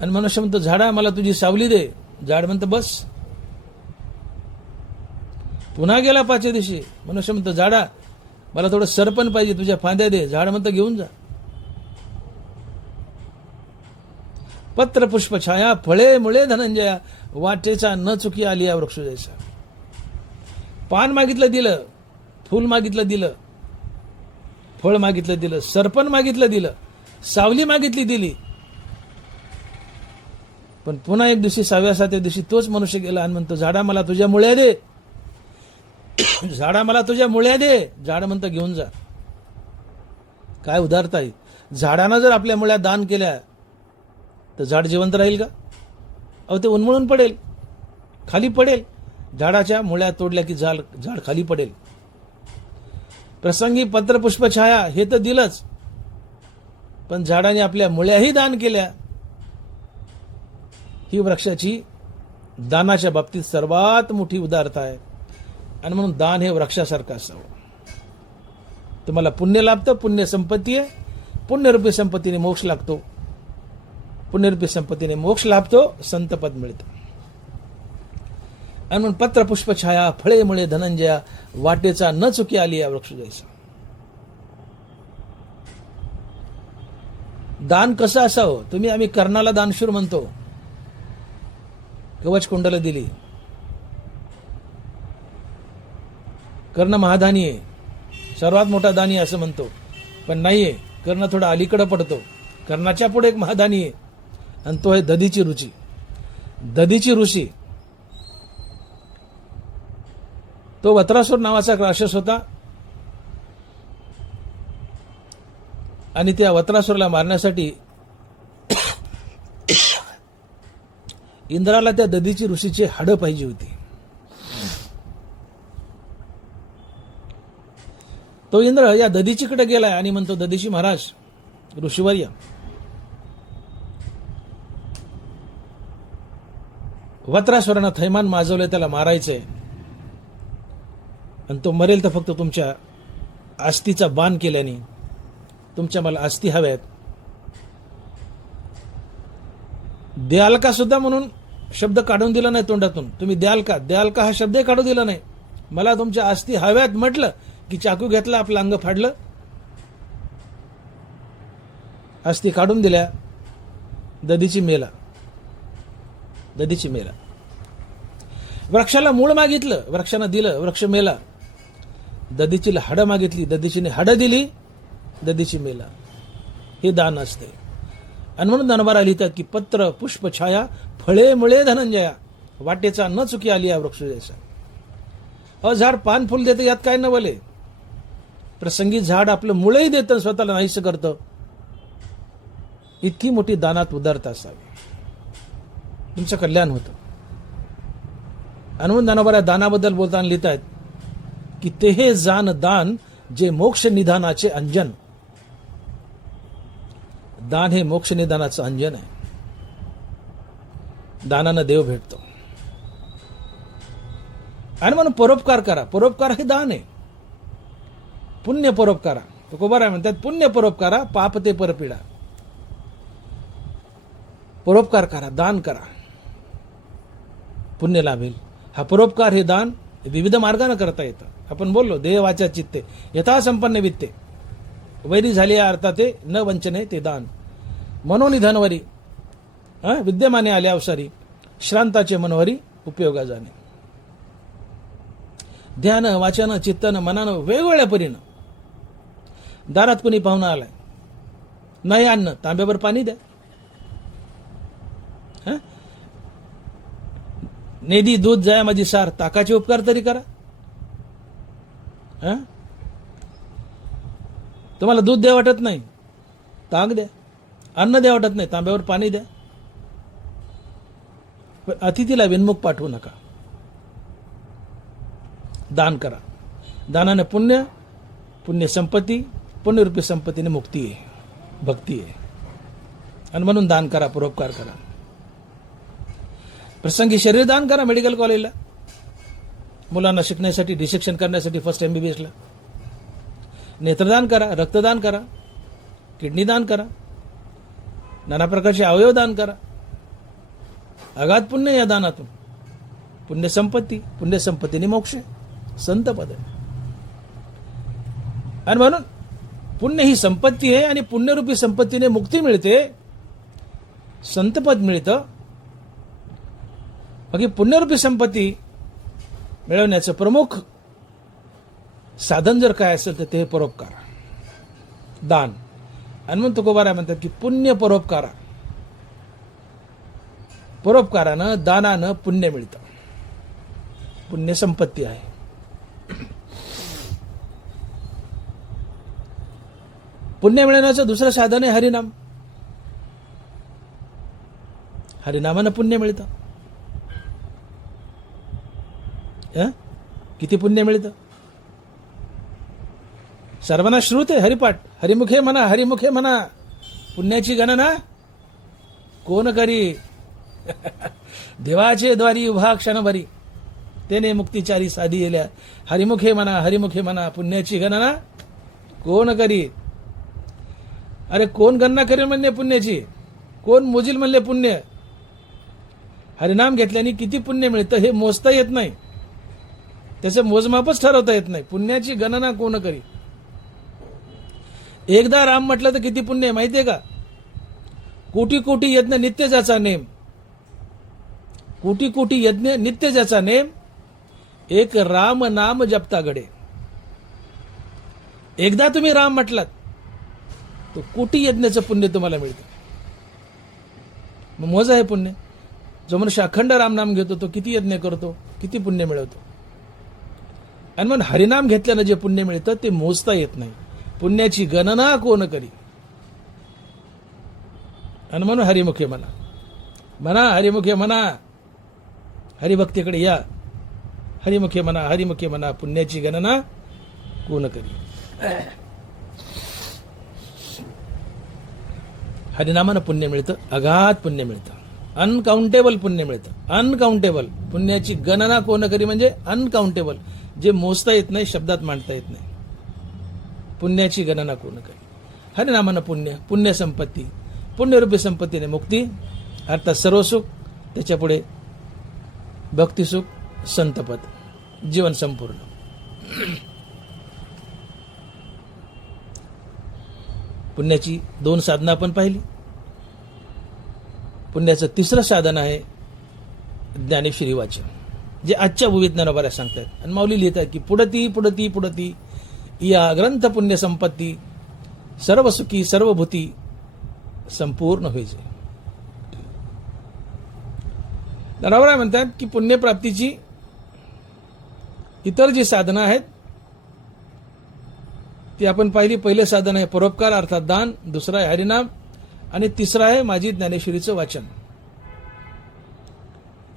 आणि मनुष्य म्हणतो झाडा मला तुझी सावली दे. झाड म्हणतं बस. पुन्हा गेला पाचव्या दिवशी. मनुष्य म्हणतो झाडा मला थोडं सरपण पाहिजे, तुझ्या फांद्या दे. झाड म्हणतं घेऊन जा. पत्र पुष्प छाया फळे मुळे धनंजया, वाटेचा न चुकी आली या वृक्ष जैसा. पान मागितलं दिलं, फूल मागितलं दिलं, फळ मागितलं दिलं, सरपण मागितलं दिलं, सावली मागितली दिली. पण पुन्हा एक दिवशी 6व्या-7व्या दिवशी तोच मनुष्य गेला आणि म्हणतो झाडा मला तुझ्या मुळ्या दे. झाडा मला तुझ्या मुळ्या दे. झाड म्हणतं घेऊन जा. काय उदारता आहे. झाडानं जर आपल्या मुळ्या दान केल्या तर झाड जिवंत राहील का? अहो ते उन्मळून पडेल, खाली पडेल. झाडाच्या मुळ्या तोडल्या की झाड खाली पडेल. प्रसंगी पत्र पुष्प छाया हे तर दिलंच, पण झाडाने आपल्या मुळ्याही दान केल्या. ही वृक्षाची दानाच्या बाबतीत सर्वात मोठी उदारता आहे. आणि म्हणून दान हे वृक्षासारखं असावं. तुम्हाला पुण्य लाभतं, पुण्य संपत्ती आहे. पुण्यरूपी संपत्तीने मोक्ष लागतो. पुण्यरूपी संपत्तीने मोक्ष लाभतो, संतपद मिळतं. आणि म्हणून पत्र पुष्प छाया फळे मुळे धनंजया, वाटेचा न चुकी आली या वृक्ष जैसा. दान कसं असावं? आम्ही कर्णाला दानशूर म्हणतो. कवच कुंडल दिली. कर्ण महादानी आहे, सर्वात मोठा दानी असं म्हणतो, पण नाहीये. कर्ण थोडा अलीकडे पडतो. कर्णाच्या पुढे एक महादानी आहे, आणि तो आहे दधीची ऋषी. दधीची ऋषी तो वत्रासूर नावाचा राक्षस होता. आणि त्या वत्रासुराला मारण्यासाठी इंद्राला त्या दधीची ऋषीची हाडं पाहिजे होती. तो इंद्र या दधीचीकडे गेलाय आणि म्हणतो, दधीची महाराज, ऋषीवर्य, वत्रासुरानं थैमान माजवले, त्याला मारायचंय, आणि तो मरेल तर फक्त तुमच्या आस्तीचा बाण केल्याने. तुमच्या मला आस्ती हव्यात. द्याल का सुद्धा म्हणून शब्द काढून दिला नाही तोंडातून. तुम्ही द्याल का हा शब्दही काढू दिला नाही. मला तुमच्या आस्ती हव्यात म्हटलं की चाकू घेतला, आपलं अंग फाडलं, आस्ती काढून दिल्या, दधीची मेला. वृक्षाला मूळ मागितलं, वृक्षानं दिलं, वृक्ष मेला. दधीचीला हाडं मागितली, दधीचीने हाडं दिली, दधीची मेला. हे दान असते. आणि म्हणून दानवारा लिहितात की पत्र पुष्प छाया फळे मुळे धनंजया, वाटेचा न चुकी आली या वृक्ष जैसा. झाड पान फुल देतं, यात काय न बोले. प्रसंगी झाड आपलं मुळेही देतं, स्वतःला नाहीसं करतं. इतकी मोठी दानात उदारता असावी, तुमचं कल्याण होतं. आणि म्हणून दानवारा दानाबद्दल बोलताना लिहितात की ते हे जान दान जे मोक्ष निधानाचे अंजन. दान हे मोक्ष निधानाचं अंजन आहे. दानानं देव भेटतो. आणि म्हणून परोपकार करा. परोपकार हे दान आहे. पुण्य परोपकारा. तुकोबाराय म्हणतात, पुण्य परोपकारा पाप ते परपीडा. परोपकार करा, दान करा, पुण्य लाभेल. हा परोपकार हे दान विविध मार्गाने करता येतं. आपण बोललो, देह वाचा चित्ते यथा संपन्न वित्ते. वैरी झाली या अर्थाते न वंचने ते दान. मनोनिधनवरी विद्यमाने आल्या अवसरी, श्रांताचे मनोहरी उपयोगा जाणे. ध्यान, वाचन, चित्तन, मनानं वेगवेगळ्या परीनं. दारात कोणी पाहुणा आलाय, नाही अन्न, तांब्यावर पाणी द्या. नेदी दूध जाया माझी सार, ताकाचे उपकार तरी करा. तुम्हाला दूध द्या वाटत नाही, ताक द्या. अन्न द्या वाटत नाही, तांब्यावर पाणी द्या. पण अतिथीला विनमुख पाठवू नका. दान करा. दानाने पुण्य, पुण्य संपत्ती, पुण्यरूपी संपत्तीने मुक्ती आहे, भक्ती आहे. आणि म्हणून दान करा, परोपकार करा. प्रसंगी शरीर दान करा. मेडिकल कॉलेजला मुलांना शिकण्यासाठी, डिसेक्शन करण्यासाठी फर्स्ट MBBS ला. नेत्रदान करा, रक्तदान करा, किडनी दान करा, नाना प्रकारचे अवयव दान करा. अगाध पुण्य या दानातून. पुण्य संपत्ती, पुण्य संपत्तीने मोक्ष, संतपद आहे. आणि म्हणून पुण्य ही संपत्ती आहे, आणि पुण्यरूपी संपत्तीने मुक्ती मिळते, संतपद मिळतं. मग ही पुण्यरूपी संपत्ती मिळवण्याचं प्रमुख साधन जर काय असेल तर ते परोपकार, दान. आणि म्हणून तुकोबाराय म्हणतात की पुण्य परोपकारा. परोपकारानं, दानानं पुण्य मिळतं, पुण्य संपत्ती आहे. पुण्य मिळवण्याचं दुसरं साधन आहे हरिनाम. हरिनामानं पुण्य मिळतं. किती पुण्य मिळतं. सर्वांना श्रुत आहे हरिपाठ. हरिमुखे म्हणा, हरिमुखे म्हणा, पुण्याची गणना कोण करी. देवाचे द्वारी उभा क्षणभरी, तेने मुक्तिचारी साधी येल्या. हरिमुखे म्हणा पुण्याची गणना कोण करी. अरे कोण गणना करेल म्हणले पुण्याची, कोण मोजील म्हणले पुण्य. हरिनाम घेतल्याने किती पुण्य मिळतं हे मोजता येत नाही, त्याचं मोजमापच ठरवता येत नाही. पुण्याची गणना कोण करी. एकदा राम म्हटलं तर किती पुण्य माहितीये का. कोटी कोटी यज्ञ नित्य ज्याचा नेम, कोटी कोटी यज्ञ नित्य ज्याचा नेम, एक राम नाम जपता घडे. एकदा तुम्ही राम म्हटलात तो कोटी यज्ञाचं पुण्य तुम्हाला मिळतं. मग मोजा हे पुण्य. जो मनुष्य अखंड रामनाम घेतो तो किती यज्ञ करतो, किती पुण्य मिळवतो. आणि मग हरिनाम घेतल्यानं जे पुण्य मिळतं ते मोजता येत नाही. पुण्याची गणना कोण करी. आणि म्हणून हरिमुखे म्हणा हरिमुखे म्हणा, हरिभक्तीकडे या. हरिमुखे म्हणा पुण्याची गणना कोण करी. हरिनामानं पुण्य मिळतं, अगाध पुण्य मिळतं, अनकाउंटेबल पुण्य मिळतं. अनकाउंटेबल पुण्याची गणना कोण करी म्हणजे अनकाउंटेबल, जे मोजता येत नाही, शब्दात मांडता येत नाही. पुण्याची गणना कोण करी. हरिनामानं पुण्य संपत्ती, पुण्यरूपी संपत्तीने मुक्ती, अर्थात सर्व सुख, त्याच्या भक्तिसुख, संतपद, जीवन संपूर्ण. पुण्याची 2 साधनं आपण पाहिली. पुण्याचं 3रं साधन आहे ज्ञानेश्वरी वाचन, जे आजच्या भूमीत ज्ञानोबाऱ्या सांगतात. आणि माऊली लिहितात की पुढती या ग्रंथ पुण्य संपत्ती, सर्व सुखी सर्वभूती संपूर्ण होईजे. ज्ञानोबा म्हणतात की पुण्यप्राप्तीची इतर जी साधनं आहेत ती आपण पाहिली. पहिले साधन आहे परोपकार अर्थात दान, दुसरा आहे हरिनाम, आणि तिसरा आहे माझी ज्ञानेश्वरीचं वाचन.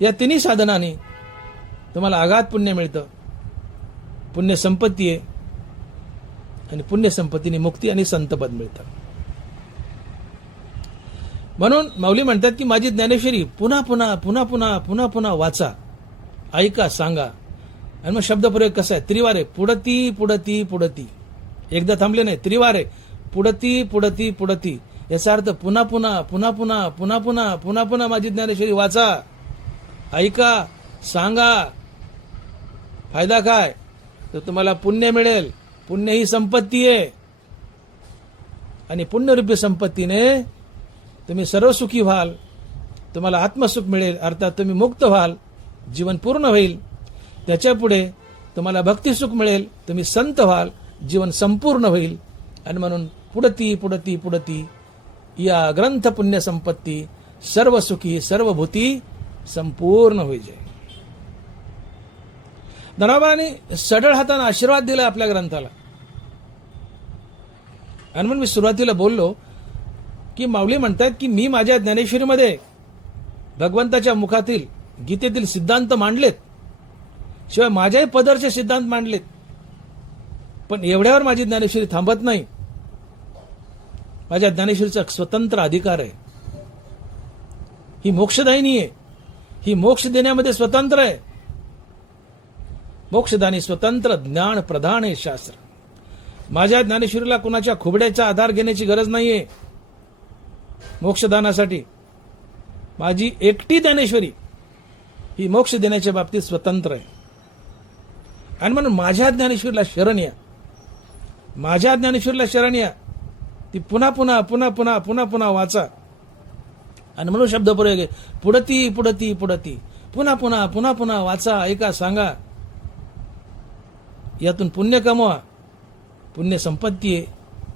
या तिन्ही साधनांनी तुम्हाला अगाध पुण्य मिळतं, पुण्य संपत्ती आहे, आणि पुण्य संपत्तीने मुक्ती आणि संतपद मिळतं. म्हणून माऊली म्हणतात की माझी ज्ञानेश्वरी पुन्हा वाचा, ऐका, सांगा. आणि मग शब्दप्रयोग कसा आहे, त्रिवारे पुढती, एकदा थांबले नाही, त्रिवारे पुढती. याचा अर्थ पुन्हा माझी ज्ञानेश्वरी वाचा, ऐका, सांगा. फायदा काय, तर तुम्हाला पुण्य मिळेल. पुण्य ही संपत्ती आहे, आणि पुण्यरूपी संपत्तीने तुम्ही सर्व सुखी व्हाल, तुम्हाला आत्मसुख मिळेल, अर्थात तुम्ही मुक्त व्हाल, जीवन पूर्ण होईल. त्याच्या पुढे तुम्हाला भक्तिसुख मिळेल, तुम्ही संत व्हाल, जीवन संपूर्ण होईल. आणि म्हणून पुढती या ग्रंथ पुण्य संपत्ती, सर्व सुखी सर्वभूती संपूर्ण होईजे. ज्ञानोबांनी सढळ हाताने आशीर्वाद दिला आपल्या ग्रंथाला. आणि म्हणून मी सुरुवातीला बोललो की माऊली म्हणतात की मी माझ्या ज्ञानेश्वरीमध्ये भगवंताच्या मुखातील गीतेतील सिद्धांत मांडलेत, शिवाय माझ्याही पदरचे सिद्धांत मांडलेत. पण एवढ्यावर माझी ज्ञानेश्वरी थांबत नाही. माझ्या ज्ञानेश्वरीचा स्वतंत्र अधिकार आहे. ही मोक्षदायिनी आहे, ही मोक्ष देण्यामध्ये स्वतंत्र आहे. मोक्षदानी स्वतंत्र ज्ञान प्रधान आहे शास्त्र. माझ्या ज्ञानेश्वरीला कुणाच्या खुबड्याचा आधार घेण्याची गरज नाहीये. मोक्षदानासाठी माझी एकटी ज्ञानेश्वरी ही मोक्ष देण्याच्या बाबतीत स्वतंत्र आहे. आणि म्हणून माझ्या ज्ञानेश्वरीला शरण या, माझ्या ज्ञानेश्वरीला शरण या. ती पुन्हा वाचा. आणि म्हणून शब्द प्रयोग आहे पुढती पुन्हा वाचा, ऐका, सांगा. यातून पुण्य कमवा. पुण्य संपत्ती आहे,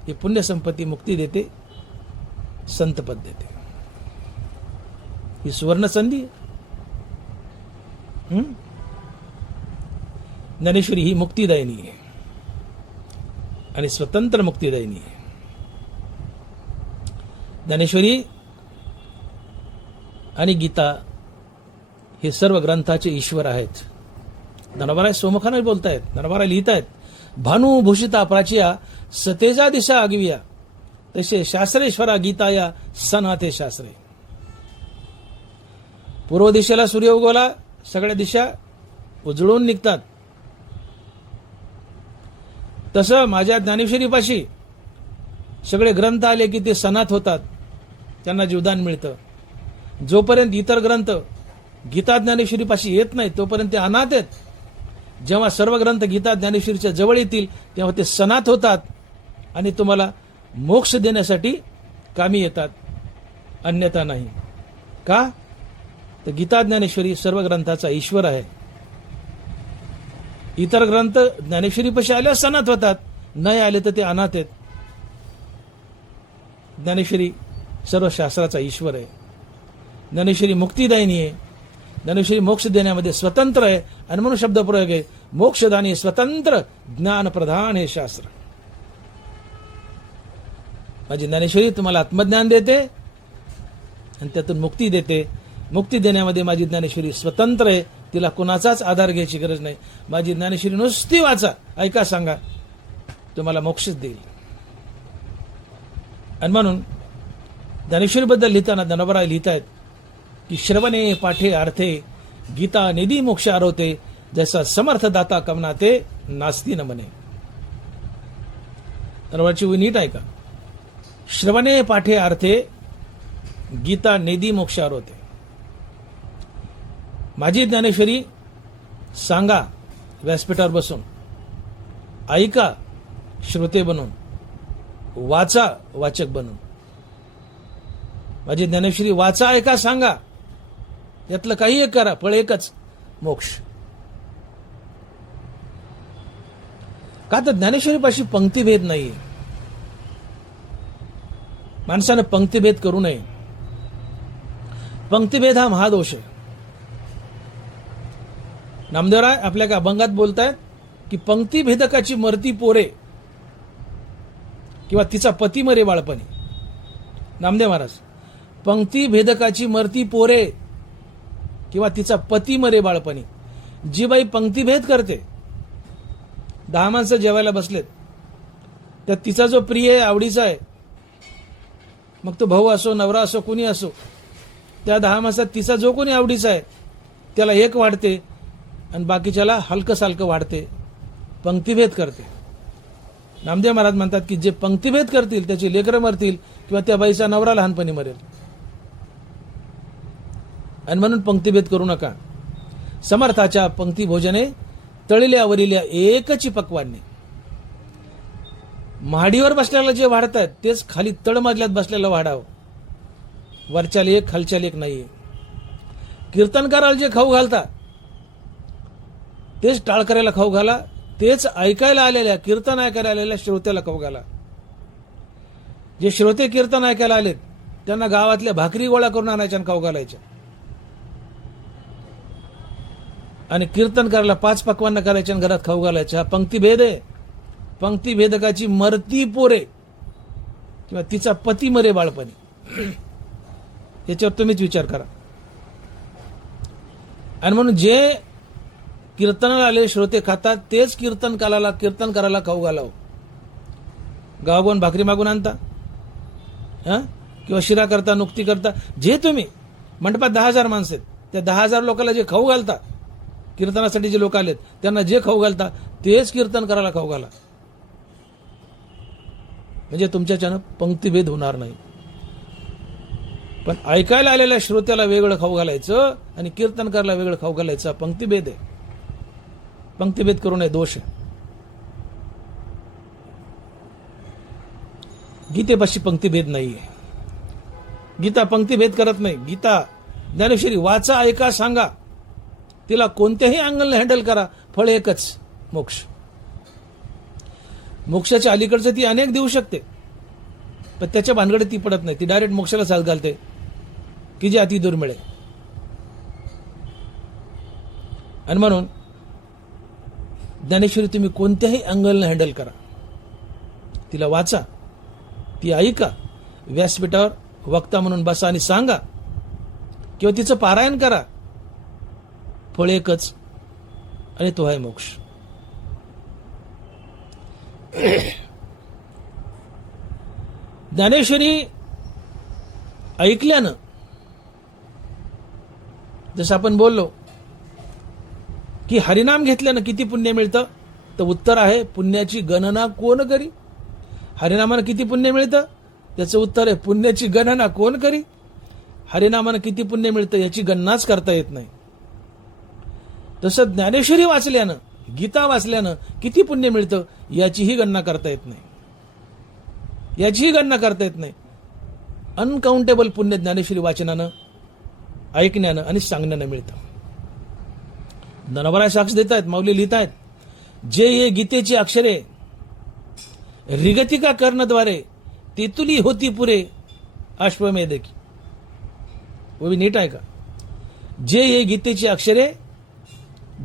ही पुण्य संपत्ती मुक्ती देते, संतपद देते. ही सुवर्ण संधी. ज्ञानेश्वरी ही मुक्तिदायिनी आहे आणि स्वतंत्र मुक्तिदायिनी आहे. ज्ञानेश्वरी आणि गीता हे सर्व ग्रंथाचे ईश्वर आहेत. ज्ञानोबा सोमुखाने बोलतायत, ज्ञानोबा लिहितायत, भानुभूषिता प्राचिया सतेजा दिशा आगविया, तसे शास्त्रेश्वरा गीताया सनाथे शास्त्रे. पूर्व दिशेला सूर्य उगवला, सगळ्या दिशा उजळून निघतात. तसं माझ्या ज्ञानेश्वरीपाशी सगळे ग्रंथ आले की ते सनात होतात, त्यांना जीवदान मिळतं. जोपर्यंत इतर ग्रंथ गीता ज्ञानेश्वरीपाशी येत नाही तोपर्यंत ते अनाथ आहेत. जेव्हा सर्व ग्रंथ गीता ज्ञानेश्वरीच्या जवळ येतील तेव्हा ते सनात होतात आणि तुम्हाला मोक्ष देण्यासाठी कामी येतात, अन्यथा नाही. का? तर गीता ज्ञानेश्वरी सर्व ग्रंथाचा ईश्वर आहे. इतर ग्रंथ ज्ञानेश्वरीपाशी आल्यास सनात होतात, नाही आले तर ते अनाथ आहेत. ज्ञानेश्वरी सर्व शास्त्राचा ईश्वर आहे. ज्ञानेश्वरी मुक्तिदायिनी आहे. ज्ञानेश्वरी मोक्ष देण्यामध्ये स्वतंत्र आहे आणि म्हणून शब्दप्रयोग आहे, मोक्षदानी स्वतंत्र ज्ञान प्रधान हे शास्त्र. माझी ज्ञानेश्वरी तुम्हाला आत्मज्ञान देते आणि त्यातून मुक्ती देते. मुक्ती देण्यामध्ये माझी ज्ञानेश्वरी स्वतंत्र आहे, तिला कोणाचाच आधार घ्यायची गरज नाही. माझी ज्ञानेश्वरी नुसती वाचा, ऐका, सांगा, तुम्हाला मोक्षच देईल. आणि म्हणून ज्ञानेश्वरीबद्दल लिहिताना ज्ञानोबराय लिहितायत की श्रवणे पाठे अर्थे गीता निधी मोक्ष आरोते जैसा समर्थ दाता कमनाते नास्ती न म्हणे. ज्ञानोबरायची नीट ऐका. श्रवणे पाठे अर्थे गीता निधी मोक्ष आरोते. माझी ज्ञानेश्वरी सांगा व्यासपीठावर बसून, ऐका श्रोते बनून, वाचा वाचक बनून. माझी ज्ञानेश्वरी वाचा, ऐका, सांगा, यातलं काही एक करा, फळ एकच, मोक्ष. का तर ज्ञानेश्वरीपाशी पंक्तिभेद नाहीये. माणसानं पंक्तिभेद करू नये. पंक्तिभेद हा महादोष आहे. नामदेवराय आपल्या एका अभंगात बोलतायत की पंक्तिभेदकाची मरती पोरे किंवा तिचा पती मरे बाळपणी. नामदेव महाराज, पंक्तिभेदकाची मरती पोरे किंवा तिचा पती मरे बाळपणी. जी बाई पंक्तिभेद करते, 10 माणसं जेवायला बसलेत, तर तिचा जो प्रिय आहे, आवडीचा आहे, मग तो भाऊ असो, नवरा असो, कुणी असो, त्या 10 माणसात तिचा जो कोणी आवडीचा आहे त्याला एक वाढते आणि बाकीच्याला हलकं सालकं वाढते. पंक्तिभेद करते. नामदेव महाराज म्हणतात की जे पंक्तिभेद करतील त्याची लेकरं मरतील किंवा त्या बाईचा नवरा लहानपणी मरेल. आणि म्हणून पंक्तिभेद करू नका. समर्थाच्या पंक्ती भोजने तळिल्यावरिल्या एकची पक्वान्ने. महाडीवर बसल्याला जे वाढतात तेच खाली तळमजल्यात बसलेलं वाढावं. वरच्याला एक, खालच्याला एक नाहीये. कीर्तनकाराला जे खाऊ घालता तेच टाळकऱ्याला खाऊ घाला, तेच ऐकायला आलेल्या, कीर्तन ऐकायला आलेल्या श्रोत्याला खाऊ घाला. जे श्रोते कीर्तन ऐकायला आलेत त्यांना गावातल्या भाकरी गोळा करून आणायच्या आणि खाऊ घालायच्या. आणि कीर्तन करायला 5 पक्वान्न करायच्या आणि घरात खाऊ घालायच्या. हा पंक्तिभेद आहे. पंक्तिभेदकाची मरती पोरे किंवा तिचा पती मरे बाळपणी. याच्यावर तुम्हीच विचार करा. आणि म्हणून जे कीर्तनाला आले श्रोते खातात तेच कीर्तन करायला खाऊ घालावं. गावागून भाकरी मागून आणता किंवा शिरा करता, नुकती करता, जे तुम्ही मंडपात 10,000 माणसं आहेत, त्या 10,000 लोकांना जे खाऊ घालता, कीर्तनासाठी जे लोक आलेत त्यांना जे खाऊ घालता तेच कीर्तन करायला खाऊ घाला. म्हणजे तुमच्याच्यानं पंक्तिभेद होणार नाही. पण ऐकायला आलेल्या श्रोत्याला वेगळं खाऊ घालायचं आणि कीर्तन करायला वेगळं खाऊ घालायचं, पंक्तिभेद आहे. पंक्तिभेद करू नये, दोष आहे. गीतेपाशी पंक्तिभेद नाहीये. गीता पंक्तिभेद करत नाही. गीता ज्ञानेश्वरी वाचा, ऐका, सांगा, तिला कोणत्याही अँगलने हँडल करा, फळ एकच, मोक्ष. मोक्षाच्या अलीकडचं ती अनेक देऊ शकते, पण त्याच्या भानगडीत ती पडत नाही. ती डायरेक्ट मोक्षाला साथ घालते की जे अति दुर्मिळ आहे. आणि म्हणून ज्ञानेश्वरी तुम्ही कोणत्याही अँगलने हँडल करा, तिला वाचा, ती ऐका, व्यासपीठावर वक्ता म्हणून बसा आणि सांगा किंवा तिचं पारायण करा, फळ एकच आणि तो आहे मोक्ष. ज्ञानेश्वरी ऐकल्यानं जसं आपण बोललो की हरिनाम घेतल्यानं किती पुण्य मिळतं, तर उत्तर आहे पुण्याची गणना कोण करी. हरिनामानं किती पुण्य मिळतं, त्याचं उत्तर आहे पुण्याची गणना कोण करी. हरिनामानं किती पुण्य मिळतं याची गणनाच करता येत नाही. तसं ज्ञानेश्वरी वाचल्यानं, गीता वाचल्यानं किती पुण्य मिळतं याचीही गणना करता येत नाही. याचीही गणना करता येत नाही. अनकाउंटेबल पुण्य ज्ञानेश्वरी वाचनानं, ऐकण्यानं आणि सांगण्यानं मिळतं. ज्ञानोबराय साक्ष देत आहेत, माऊली लिहित आहेत, जे ये गीतेची अक्षरे रिगतिका कर्णद्वारे तेतुली होती पुरे अश्वमेध की. वो भी नीट आहे का. जे ये गीतेची अक्षरे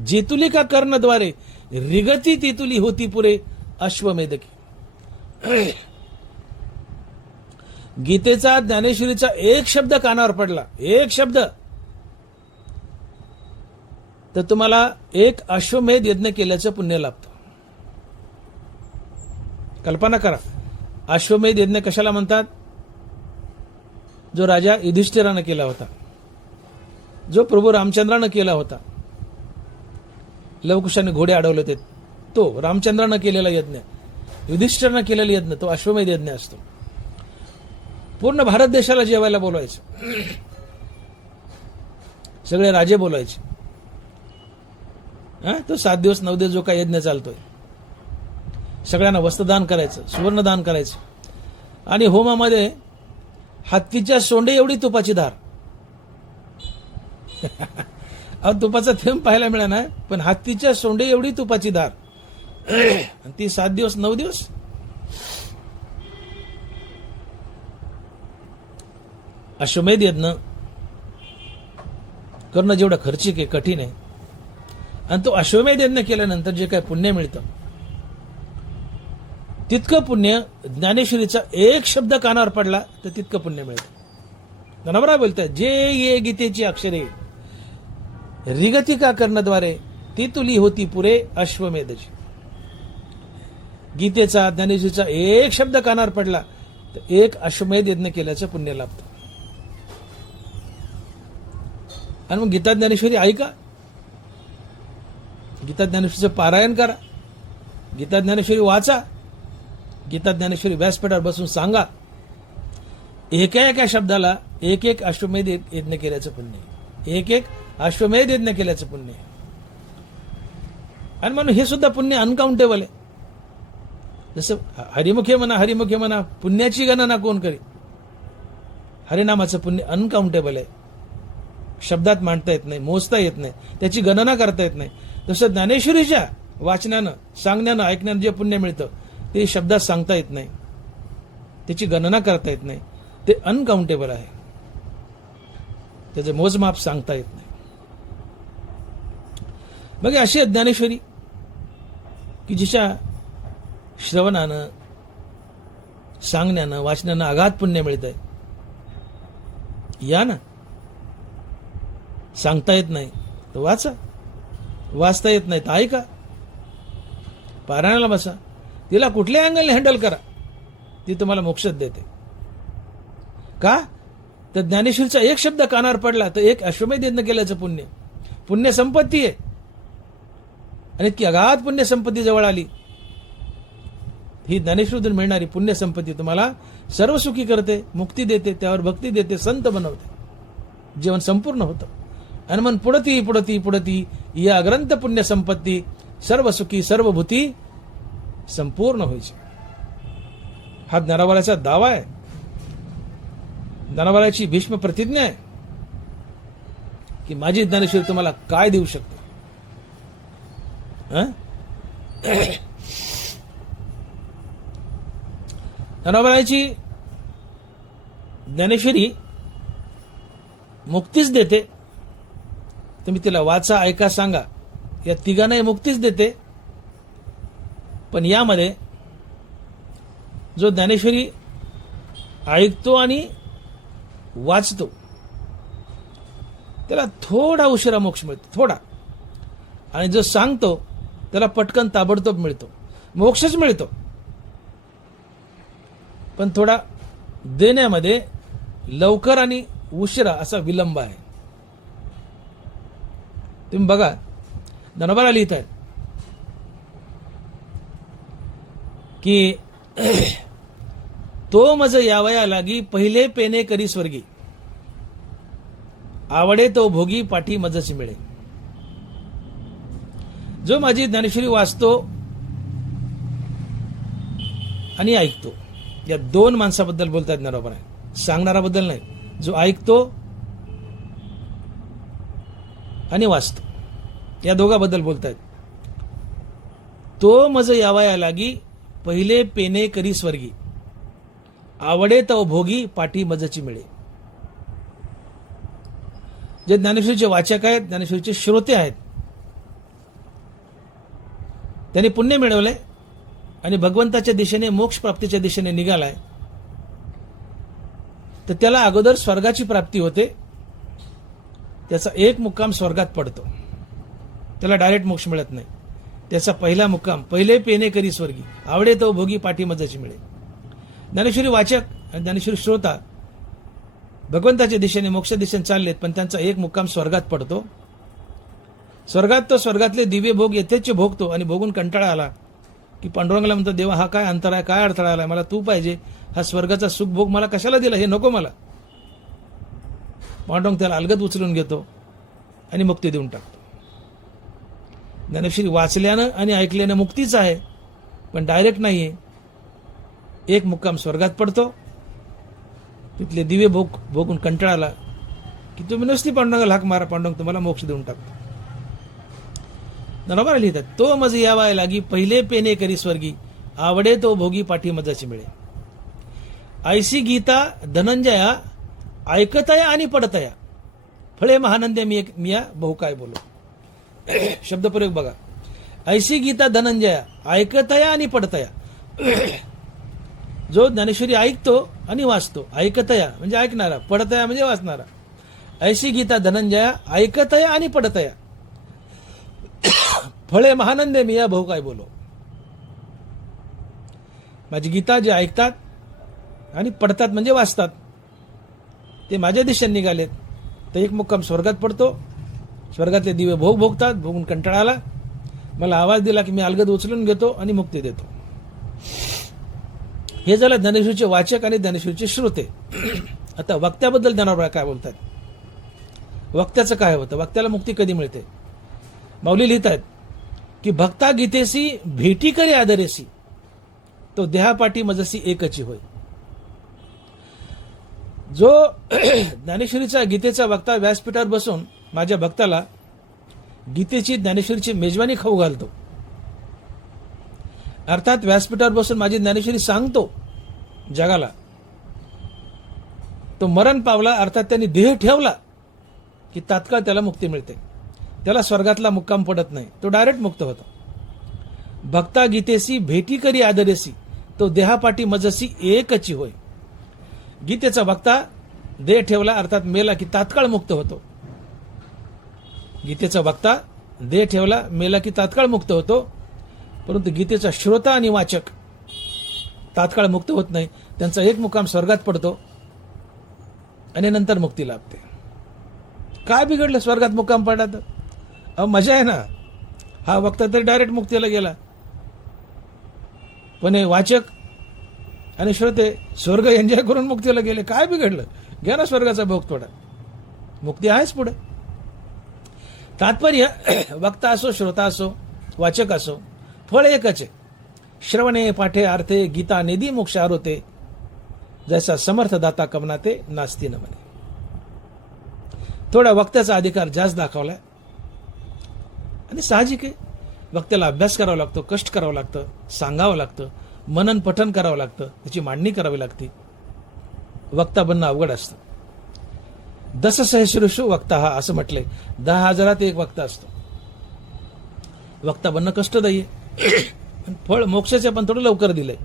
जेतुलिका कर्णद्वारे रिगती तेतुली होती पुरे अश्वमेध की. गीतेचा, ज्ञानेश्वरीचा एक शब्द कानावर पडला, एक शब्द, तर तुम्हाला एक अश्वमेध यज्ञ केल्याचं पुण्य लाभतं. कल्पना करा, अश्वमेध यज्ञ कशाला म्हणतात. जो राजा युधिष्ठिरानं केला होता, जो प्रभू रामचंद्रानं केला होता, लवकुशाने घोडे अडवले होते, तो रामचंद्रानं केलेला यज्ञ, युधिष्ठिरानं केलेला यज्ञ, तो अश्वमेध यज्ञ असतो. पूर्ण भारत देशाला जेवायला बोलवायचं, सगळे राजे बोलवायचे. तो 7 दिवस 9 दिवस जो काही यज्ञ चालतोय, सगळ्यांना वस्त्रदान करायचं, सुवर्णदान करायचं. आणि होमामध्ये हत्तीच्या सोंडे एवढी तुपाची धार. तुपाचा थेंब पाहायला मिळाला, पण हत्तीच्या सोंडे एवढी तुपाची धार. आणि ती 7 दिवस 9 दिवस. अश्वमेध यज्ञ करणं जेवढं खर्चिक आहे, कठीण आहे. आणि तो अश्वमेध यज्ञ केल्यानंतर जे काय पुण्य मिळतं, तितकं पुण्य ज्ञानेश्वरीचा एक शब्द कानावर पडला तर तितकं पुण्य मिळतं. बरोबर बोलतात, जे ये गीतेची अक्षरे रिगतिका कर्णद्वारे तेतुली होती पुरे अश्वमेधची. गीतेचा, ज्ञानेश्वरीचा एक शब्द कानावर पडला तर एक अश्वमेध यज्ञ केल्याचं पुण्य लाभतं. आणि मग गीता ज्ञानेश्वरी ऐका, गीता ज्ञानेश्वरीचं पारायण करा, गीता ज्ञानेश्वरी वाचा, गीता ज्ञानेश्वरी व्यासपीठावर बसून सांगा. एका एका शब्दाला एक एक अश्वमेध यज्ञ केल्याचं पुण्य, एक एक अश्वमेध यज्ञ केल्याचं पुण्य. आणि म्हणून हे सुद्धा पुण्य अनकाउंटेबल आहे. जसं हरिमुखे म्हणा, हरिमुखे म्हणा, पुण्याची गणना कोण करी. हरिनामाचं पुण्य अनकाउंटेबल आहे, शब्दात मांडता येत नाही, मोजता येत नाही, त्याची गणना करता येत नाही. तसं ज्ञानेश्वरीच्या वाचनानं, सांगण्यानं, ऐकण्यानं जे पुण्य मिळतं ते शब्दात सांगता येत नाही, त्याची गणना करता येत नाही, ते अनकाउंटेबल आहे, त्याचं मोजमाप सांगता येत नाही. मग अशी ज्ञानेश्वरी की जिच्या श्रवणानं, सांगण्यानं, वाचनानं अगाध पुण्य मिळत आहे. या ना, सांगता येत नाही तर वाचा, वाचता येत नाही तर ऐका, पारायणाला बसा, तिला कुठल्या अँगलने हँडल करा, ती तुम्हाला मोक्षच देते. का तर ज्ञानेश्वरीचा एक शब्द कानावर पडला तर एक अश्वमेध यज्ञ केल्याचं पुण्य, पुण्य संपत्ती आहे. आणि इतकी अगाध पुण्य संपत्ती जवळ आली, ही ज्ञानेश्वरीतून मिळणारी पुण्य संपत्ती तुम्हाला सर्व सुखी करते, मुक्ती देते, त्यावर भक्ती देते, संत बनवते, जीवन संपूर्ण होतं. आणि मन पुढती पुढती पुढती या अग्रंथ पुण्य संपत्ती सर्व सुखी सर्व भूती संपूर्ण व्हायची. हा ज्ञानोबाराचा दावा आहे, ज्ञानोबाराची भीष्म प्रतिज्ञा आहे की माझी ज्ञानेश्वरी तुम्हाला काय देऊ शकते. ज्ञानोबाराची ज्ञानेश्वरी मुक्तीच देते. तुम्ही तिला वाचा, ऐका, सांगा, या तिघांनाही मुक्तीच देते. पण यामध्ये जो ज्ञानेश्वरी ऐकतो आणि वाचतो त्याला थोडा उशिरा मोक्ष मिळतो, थोडा. आणि जो सांगतो त्याला पटकन ताबडतोब मिळतो, मोक्षच मिळतो. पण थोडा देण्यामध्ये लवकर आणि उशिरा असा विलंब आहे. तुम्ही बघा, ज्ञानोबाला लिहित आहेत की तो मज यावया लागी पहिले पेने करी स्वर्गी, आवडे तो भोगी पाठी मजच मिळे. जो माझी ज्ञानेश्वरी वाचतो आणि ऐकतो, या दोन माणसाबद्दल बोलतात ज्ञानोबा, सांगणाराबद्दल नाही. जो ऐकतो आणि वाचतो, या दोघांबद्दल बोलतात. तो मज यावया लागी पहिले पेने करी स्वर्गी, आवडे तो भोगी पाठी मजची मिळे. जे ज्ञानेश्वरीचे वाचक आहेत, ज्ञानेश्वरीचे श्रोते आहेत, त्यांनी पुण्य मिळवलंय आणि भगवंताच्या दिशेने, मोक्ष प्राप्तीच्या दिशेने निघालाय, तर त्याला अगोदर स्वर्गाची प्राप्ती होते. त्याचा एक मुक्काम स्वर्गात पडतो, त्याला डायरेक्ट मोक्ष मिळत नाही. त्याचा पहिला मुक्काम पहिले पेने करी स्वर्गी, आवडे तो भोगी पाठी मजची मिळे. ज्ञानेश्वरी वाचक आणि ज्ञानेश्वरी श्रोता भगवंताच्या दिशेने, मोक्ष दिशेने चाललेत, पण त्यांचा एक मुक्काम स्वर्गात पडतो. स्वर्गात तो स्वर्गातले दिव्य भोग येथेच भोगतो आणि भोगून कंटाळा आला की पांडुरंगाला म्हणतो, देवा हा काय अंतर आहे, काय अडथळा आलाय, मला तू पाहिजे, हा स्वर्गाचा सुखभोग मला कशाला दिला, हे नको मला. पांडुरंग त्याला अलगद उचलून घेतो आणि मुक्ती देऊन टाकतो. ज्ञानेश्वरी वाचल्यानं आणि ऐकल्यानं मुक्तीच आहे, पण डायरेक्ट नाहीये. एक मुक्काम स्वर्गात पडतो, तिथले दिवे भोगून कंटाळा आला की तुम्ही नुसती पांडुरंगाला हाक मारा, पांडुरंग तुम्हाला मोक्ष देऊन टाकतो. ज्ञानोबा लिहितात, तो मज यावाय लागी पहिले पेने करी स्वर्गी, आवडे तो भोगी पाठी मजाची मिळे. ऐसी गीता धनंजया ऐकतया आणि पडतया, फळे महानंदे मिया बहु काय बोलो. शब्दप्रयोग बघा, ऐसी गीता धनंजया ऐकतया आणि पडतया. जो ज्ञानेश्वरी ऐकतो आणि वाचतो, ऐकतया म्हणजे ऐकणारा, पडतया म्हणजे वाचणारा. ऐसी गीता धनंजया ऐकतया आणि पडतया, फळे महानंदे मिया भाऊ काय बोलो. माझी गीता जे ऐकतात आणि पडतात म्हणजे वाचतात, ते माझ्या दिशेने निघालेत, तर एक मुक्काम स्वर्गात पडतो. स्वर्गातले दिवे भोगतात, भोगून कंटाळा आला, मला आवाज दिला की मी अलगद उचलून घेतो आणि मुक्ती देतो. हे झालं ज्ञानेश्वरीचे वाचक आणि ज्ञानेश्वरीचे श्रोते. आता वक्त्याबद्दल ज्ञानोबा काय बोलतात, वक्त्याचं काय होतं, वक्त्याला मुक्ती कधी मिळते. माऊली लिहितात की भक्ता गीतेसी भेटी करे आदरेसी, तो देहापाठी मजसी एकची होय. जो ज्ञानेश्वरीचा गीतेचा वक्ता व्यासपीठावर बसून माझ्या भक्ताला गीतेची, ज्ञानेश्वरीची मेजवानी खाऊ घालतो, अर्थात व्यासपीठावर बसून माझी ज्ञानेश्वरी सांगतो जगाला, तो मरण पावला, अर्थात त्यांनी देह ठेवला की तात्काळ त्याला मुक्ती मिळते. त्याला स्वर्गातला मुक्काम पडत नाही, तो डायरेक्ट मुक्त होतो. भक्ता गीतेसी भेटी करी आदरेसी, तो देहापाठी मजसी एकची होय. गीतेचा वक्ता देह ठेवला, अर्थात मेला की तात्काळ मुक्त होतो. गीतेचा वक्ता देह ठेवला, मेला की तात्काळ मुक्त होतो. परंतु गीतेचा श्रोता आणि वाचक तात्काळ मुक्त होत नाही, त्यांचा एक मुक्काम स्वर्गात पडतो आणि नंतर मुक्ती लाभते. काय बिघडलं स्वर्गात मुक्काम पडला तर? मजा आहे ना. हा वक्ता तर डायरेक्ट मुक्तीला गेला, पण हे वाचक आणि श्रोते स्वर्ग एन्जॉय करून मुक्तीला गेले. काय बिघडलं? घ्या ना स्वर्गाचा भोग थोडा, मुक्ती आहेच पुढे. तात्पर्य वक्ता असो, श्रोता असो, वाचक असो, फळ एकच आहे. श्रवणे पाठे अर्थे गीता निधी मोक्ष आरोते, जैसा समर्थ दाता कमनाते नास्ती न म्हणे. थोडा वक्त्याचा अधिकार जास्त दाखवलाय आणि साहजिक आहे, वक्त्याला अभ्यास करावा लागतो, कष्ट करावं लागतं, सांगावं लागतं, मनन पठन करावं लागतं, त्याची मांडणी करावी लागते. वक्ता बनणं अवघड असतं. 10 सहस्रेषु वक्ता हा असं म्हटलंय, 10,000 एक वक्ता असतो. वक्ता बनणं कष्टदायी आहे. फळ मोक्षाचे पण थोडं लवकर दिलंय.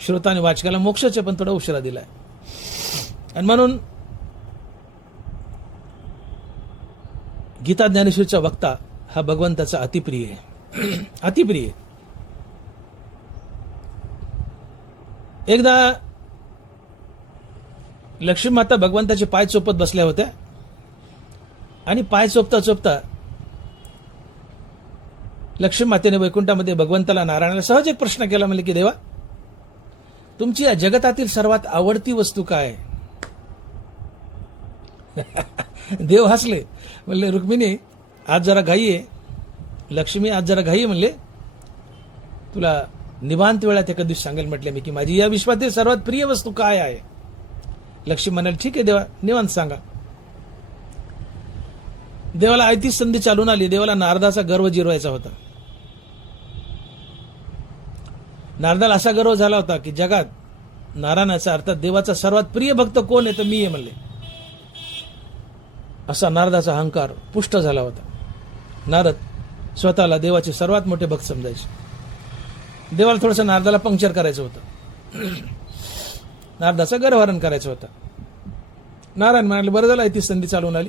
श्रोता आणि वाचकाला मोक्षाचे पण थोडा उशिरा दिलाय. आणि म्हणून गीता ज्ञानेश्वरीचा वक्ता हा भगवंताचा अतिप्रिय आहे. अतिप्रिय. एकदा लक्ष्मी माता भगवंताचे पाय चोपत बसल्या होत्या आणि पाय चोपता चोपता लक्ष्मी मातेने वैकुंठामध्ये भगवंताला नारायणाला सहज एक प्रश्न केला, म्हणजे की देवा, तुमची या जगतातील सर्वात आवडती वस्तू काय आहे? देव हसले, म्हणले रुक्मिणी आज जरा घाई आहे, लक्ष्मी आज जरा घाई आहे, म्हणले तुला निवांत वेळात एका दिवशी सांगेल म्हटले मी की माझी या विश्वातील सर्वात प्रिय वस्तू काय आहे. लक्ष्मी म्हणाले ठीक आहे देवा, निवांत सांगा. देवाला आयतीच संधी चालून आली. देवाला नारदाचा गर्व जिरवायचा होता. नारदाला असा गर्व झाला होता की जगात नारायणाचा अर्थात देवाचा सर्वात प्रिय भक्त कोण आहे तर मी आहे म्हणले. असा नारदाचा अहंकार पुष्ट झाला होता. नारद स्वतःला देवाचे सर्वात मोठे भक्त समजायचे. देवाला थोडंसं नारदाला पंक्चर करायचं होतं. नारदाचा गर्वहरण करायचं होतं. नारायण म्हणाले बरं झालं ती संधी चालून आली.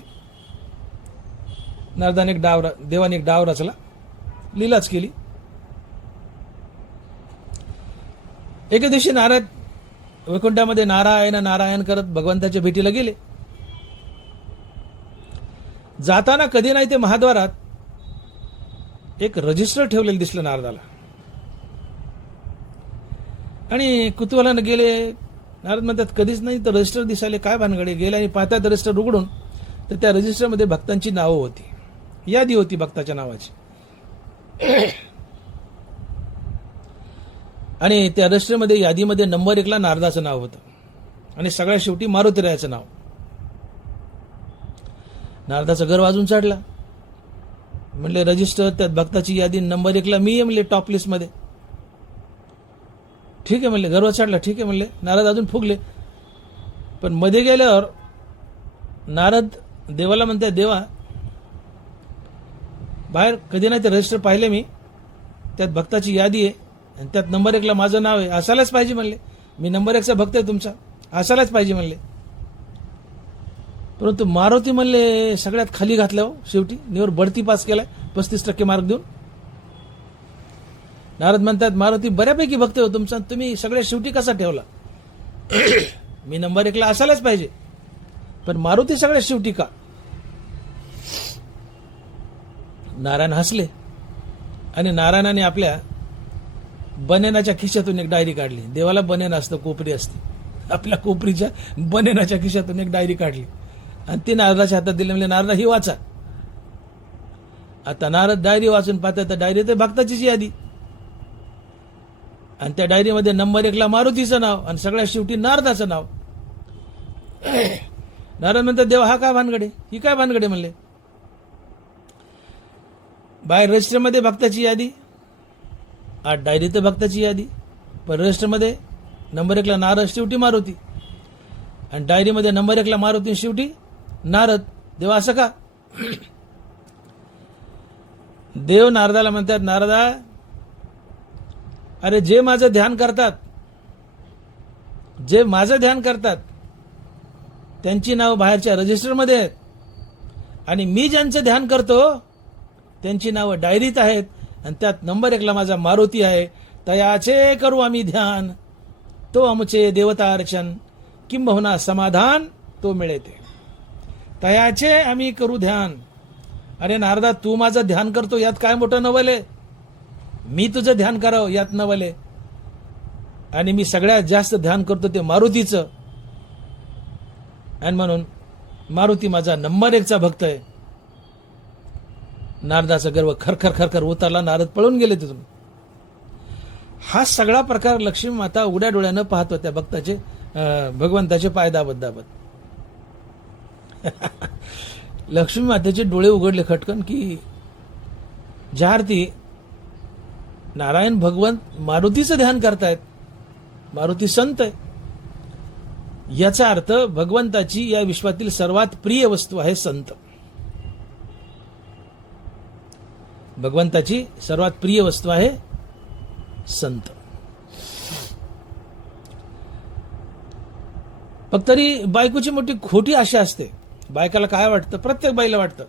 नारदाने देवाने एक डाव रचला, लीलाच केली. एके दिवशी नारद वैकुंठामध्ये नारायण नारायण करत भगवंताच्या भेटीला गेले. जाताना कधी नाही ते महाद्वारात एक रजिस्टर ठेवलेलं दिसलं नारदाला आणि कुतूहलानं गेले. नारद म्हणतात कधीच नाही तर रजिस्टर दिसायले, काय भानगडे? गेले आणि पाहतात रजिस्टर उघडून तर त्या रजिस्टरमध्ये भक्तांची नावं होती, यादी होती भक्ताच्या नावाची. आणि त्या रजिस्टरमध्ये यादीमध्ये नंबर 1 ला नारदाचं नाव होतं आणि सगळ्यात शेवटी मारुतीरायाचं नाव. नारदाचा गर्व अजून चढला. म्हणले रजिस्टर त्यात भक्ताची यादी नंबर 1 ला मी आहे म्हणले, टॉप लिस्ट मध्ये. ठीक आहे म्हणले, गर्व चढला. ठीक आहे म्हणले. नारद अजून फुगले. पण मध्ये गेल्यावर नारद देवाला म्हणतात देवा, बाहेर कधी नाही ते रजिस्टर पाहिले मी, त्यात भक्ताची यादी आहे आणि त्यात नंबर 1 ला माझं नाव आहे, असायलाच पाहिजे म्हणले. मी नंबर 1 चा भक्त आहे तुमचा, असायलाच पाहिजे म्हणले. परंतु मारुती म्हणले सगळ्यात खाली घातलं हो शेवटी, निवर बढती पास केलाय 35% मार्क देऊन. नारद म्हणतात मारुती बऱ्यापैकी भक्त हो तुमचा, तुम्ही सगळ्यात शेवटी कसा ठेवला? मी नंबर 1 ला असायलाच पाहिजे, पण मारुती सगळ्यात शेवटी का? नारायण हसले आणि नारायणाने आपल्या बनेनाच्या खिशातून एक डायरी काढली. देवाला बनेन असतं, कोपरी असते. आपल्या कोपरीच्या बनेनाच्या खिशातून एक डायरी काढली आणि ती नारदाच्या हातात दिली. म्हणजे नारदा ही वाचा. आता नारद डायरी वाचून पाहतात तर डायरी तर भक्ताचीच यादी आणि त्या डायरीमध्ये नंबर 1 ला मारुतीचं नाव आणि सगळ्यात शेवटी नारदाचं नाव. नारद म्हणतात देवा हा काय भानगडे, ही काय भानगडे म्हणले. बाहेर रजिस्टरमध्ये भक्ताची यादी, आत डायरीत भक्ताची यादी, पण रजिस्टरमध्ये नंबर 1 ला नारद, शेवटी मारुती आणि डायरीमध्ये नंबर 1 ला मारुती, शेवटी नारद. देवा असं का? देव नारदाला म्हणतात नारदा, अरे जे माझं ध्यान करतात, जे माझं ध्यान करतात त्यांची नाव बाहेरच्या रजिस्टरमध्ये आहेत आणि मी ज्यांचं ध्यान करतो त्यांची नावं डायरीत आहेत आणि त्यात नंबर 1 ला माझा मारुती आहे. तयाचे करू आम्ही ध्यान, तो आमचे देवतार्चन, किंबहुना समाधान तो मिळते. तयाचे आम्ही करू ध्यान. अरे नारदा, तू माझं ध्यान करतो यात काय मोठं नवले? मी तुझं ध्यान करावं यात नवले. आणि मी सगळ्यात जास्त ध्यान करतो ते मारुतीचं आणि म्हणून मारुती माझा नंबर 1 चा भक्त आहे. नारदाचा गर्व खरखर खरखर उतरला. नारद पळून गेले तिथून. हा सगळा प्रकार लक्ष्मी माता उघड्या डोळ्यानं पाहत होत्या भक्ताचे, भगवंताचे पाय दाबत दाबत. लक्ष्मी मातेचे डोळे उघडले खटकन की ज्या अर्थी नारायण भगवंत मारुतीचं ध्यान करतायत, मारुती संत आहे, याचा अर्थ भगवंताची या विश्वातील सर्वात प्रिय वस्तू आहे संत. भगवंताची सर्वात प्रिय वस्तू आहे संत. फक्त तरी बायकोची मोठी खोटी आशा असते. बायकाला काय वाटतं, प्रत्येक बाईला वाटतं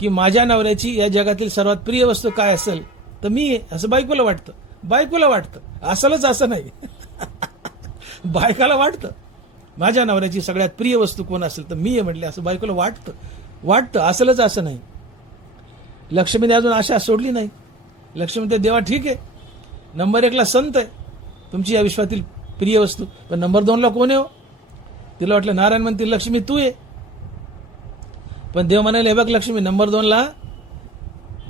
की माझ्या नवऱ्याची या जगातील सर्वात प्रिय वस्तू काय असेल तर मी आहे, असं बायकोला वाटतं. बायकोला वाटतं, असलच असं नाही. बायकाला वाटतं माझ्या नवऱ्याची सगळ्यात प्रिय वस्तू कोण असेल तर मी आहे म्हटले, असं बायकोला वाटतं. असलच असं नाही. लक्ष्मीने अजून आशा सोडली नाही. लक्ष्मी म्हणते देवा ठीक आहे, नंबर 1ला संत आहे, तुमची या विश्वातील प्रिय वस्तू, पण नंबर 2ला कोण आहे हो? तिला वाटलं नारायण म्हणतील लक्ष्मी तू आहे, पण देव म्हणाले हे बघ लक्ष्मी, नंबर 2ला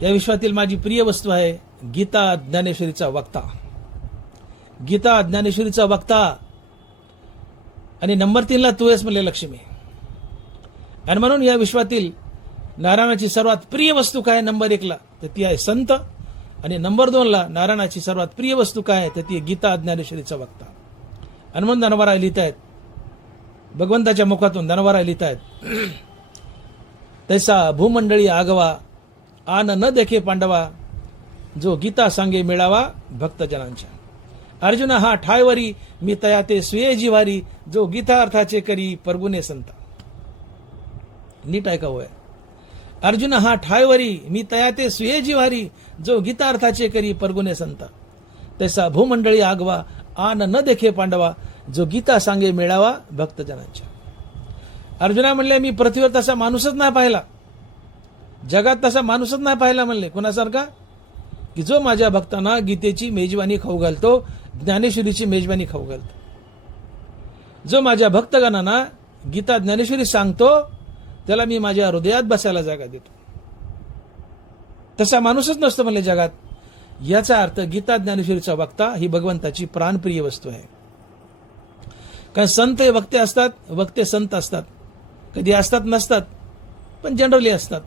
या विश्वातील माझी प्रिय वस्तू आहे गीता ज्ञानेश्वरीचा वक्ता, गीता ज्ञानेश्वरीचा वक्ता, आणि नंबर 3ला तू आहेस म्हणले लक्ष्मी. आणि म्हणून या विश्वातील नारायणाची सर्वात प्रिय वस्तू काय नंबर 1ला, तर ती आहे संत, आणि नंबर 2ला नारायणाची सर्वात प्रिय वस्तू काय तर ती आहे गीता ज्ञानेश्वरीचा वक्ता. आणि म्हणून धनवराय लिहित आहेत, भगवंताच्या मुखातून धनवराय लिहित आहेत, तैसा भूमंडळी आगवा आन न देखे पांडवा, जो गीता सांगे मिळावा भक्तजनांच्या. अर्जुन हा ठायवरी मी तया ते स्वीय जिवारी, जो गीता अर्थाचे करी परगुने संता. नीट ऐका होय, अर्जुन हा ठायवरी मी तया ते स्वीय जिवारी, जो गीता अर्थाचे करी परगुने संता. तैसा भूमंडळी आगवा आन न देखे पांडवा, जो गीता सांगे मिळावा भक्तजनांच्या. अर्जुना म्हणले मी पृथ्वीवर तसा माणूसच नाही पाहिला, जगात तसा माणूसच नाही पाहिला म्हणले, कुणासारखा, की जो माझ्या भक्तांना गीतेची मेजवानी खाऊ घालतो, ज्ञानेश्वरीची मेजवानी खाऊ घालतो. जो माझ्या भक्तगणांना गीता ज्ञानेश्वरी सांगतो त्याला मी माझ्या हृदयात बसायला जागा देतो. तसा माणूसच नसतो म्हणले जगात. याचा अर्थ गीता ज्ञानेश्वरीचा वक्ता ही भगवंताची प्राणप्रिय वस्तू आहे. कारण संत हे वक्ते असतात, वक्ते संत असतात, कधी असतात नसतात, पण जनरली असतात.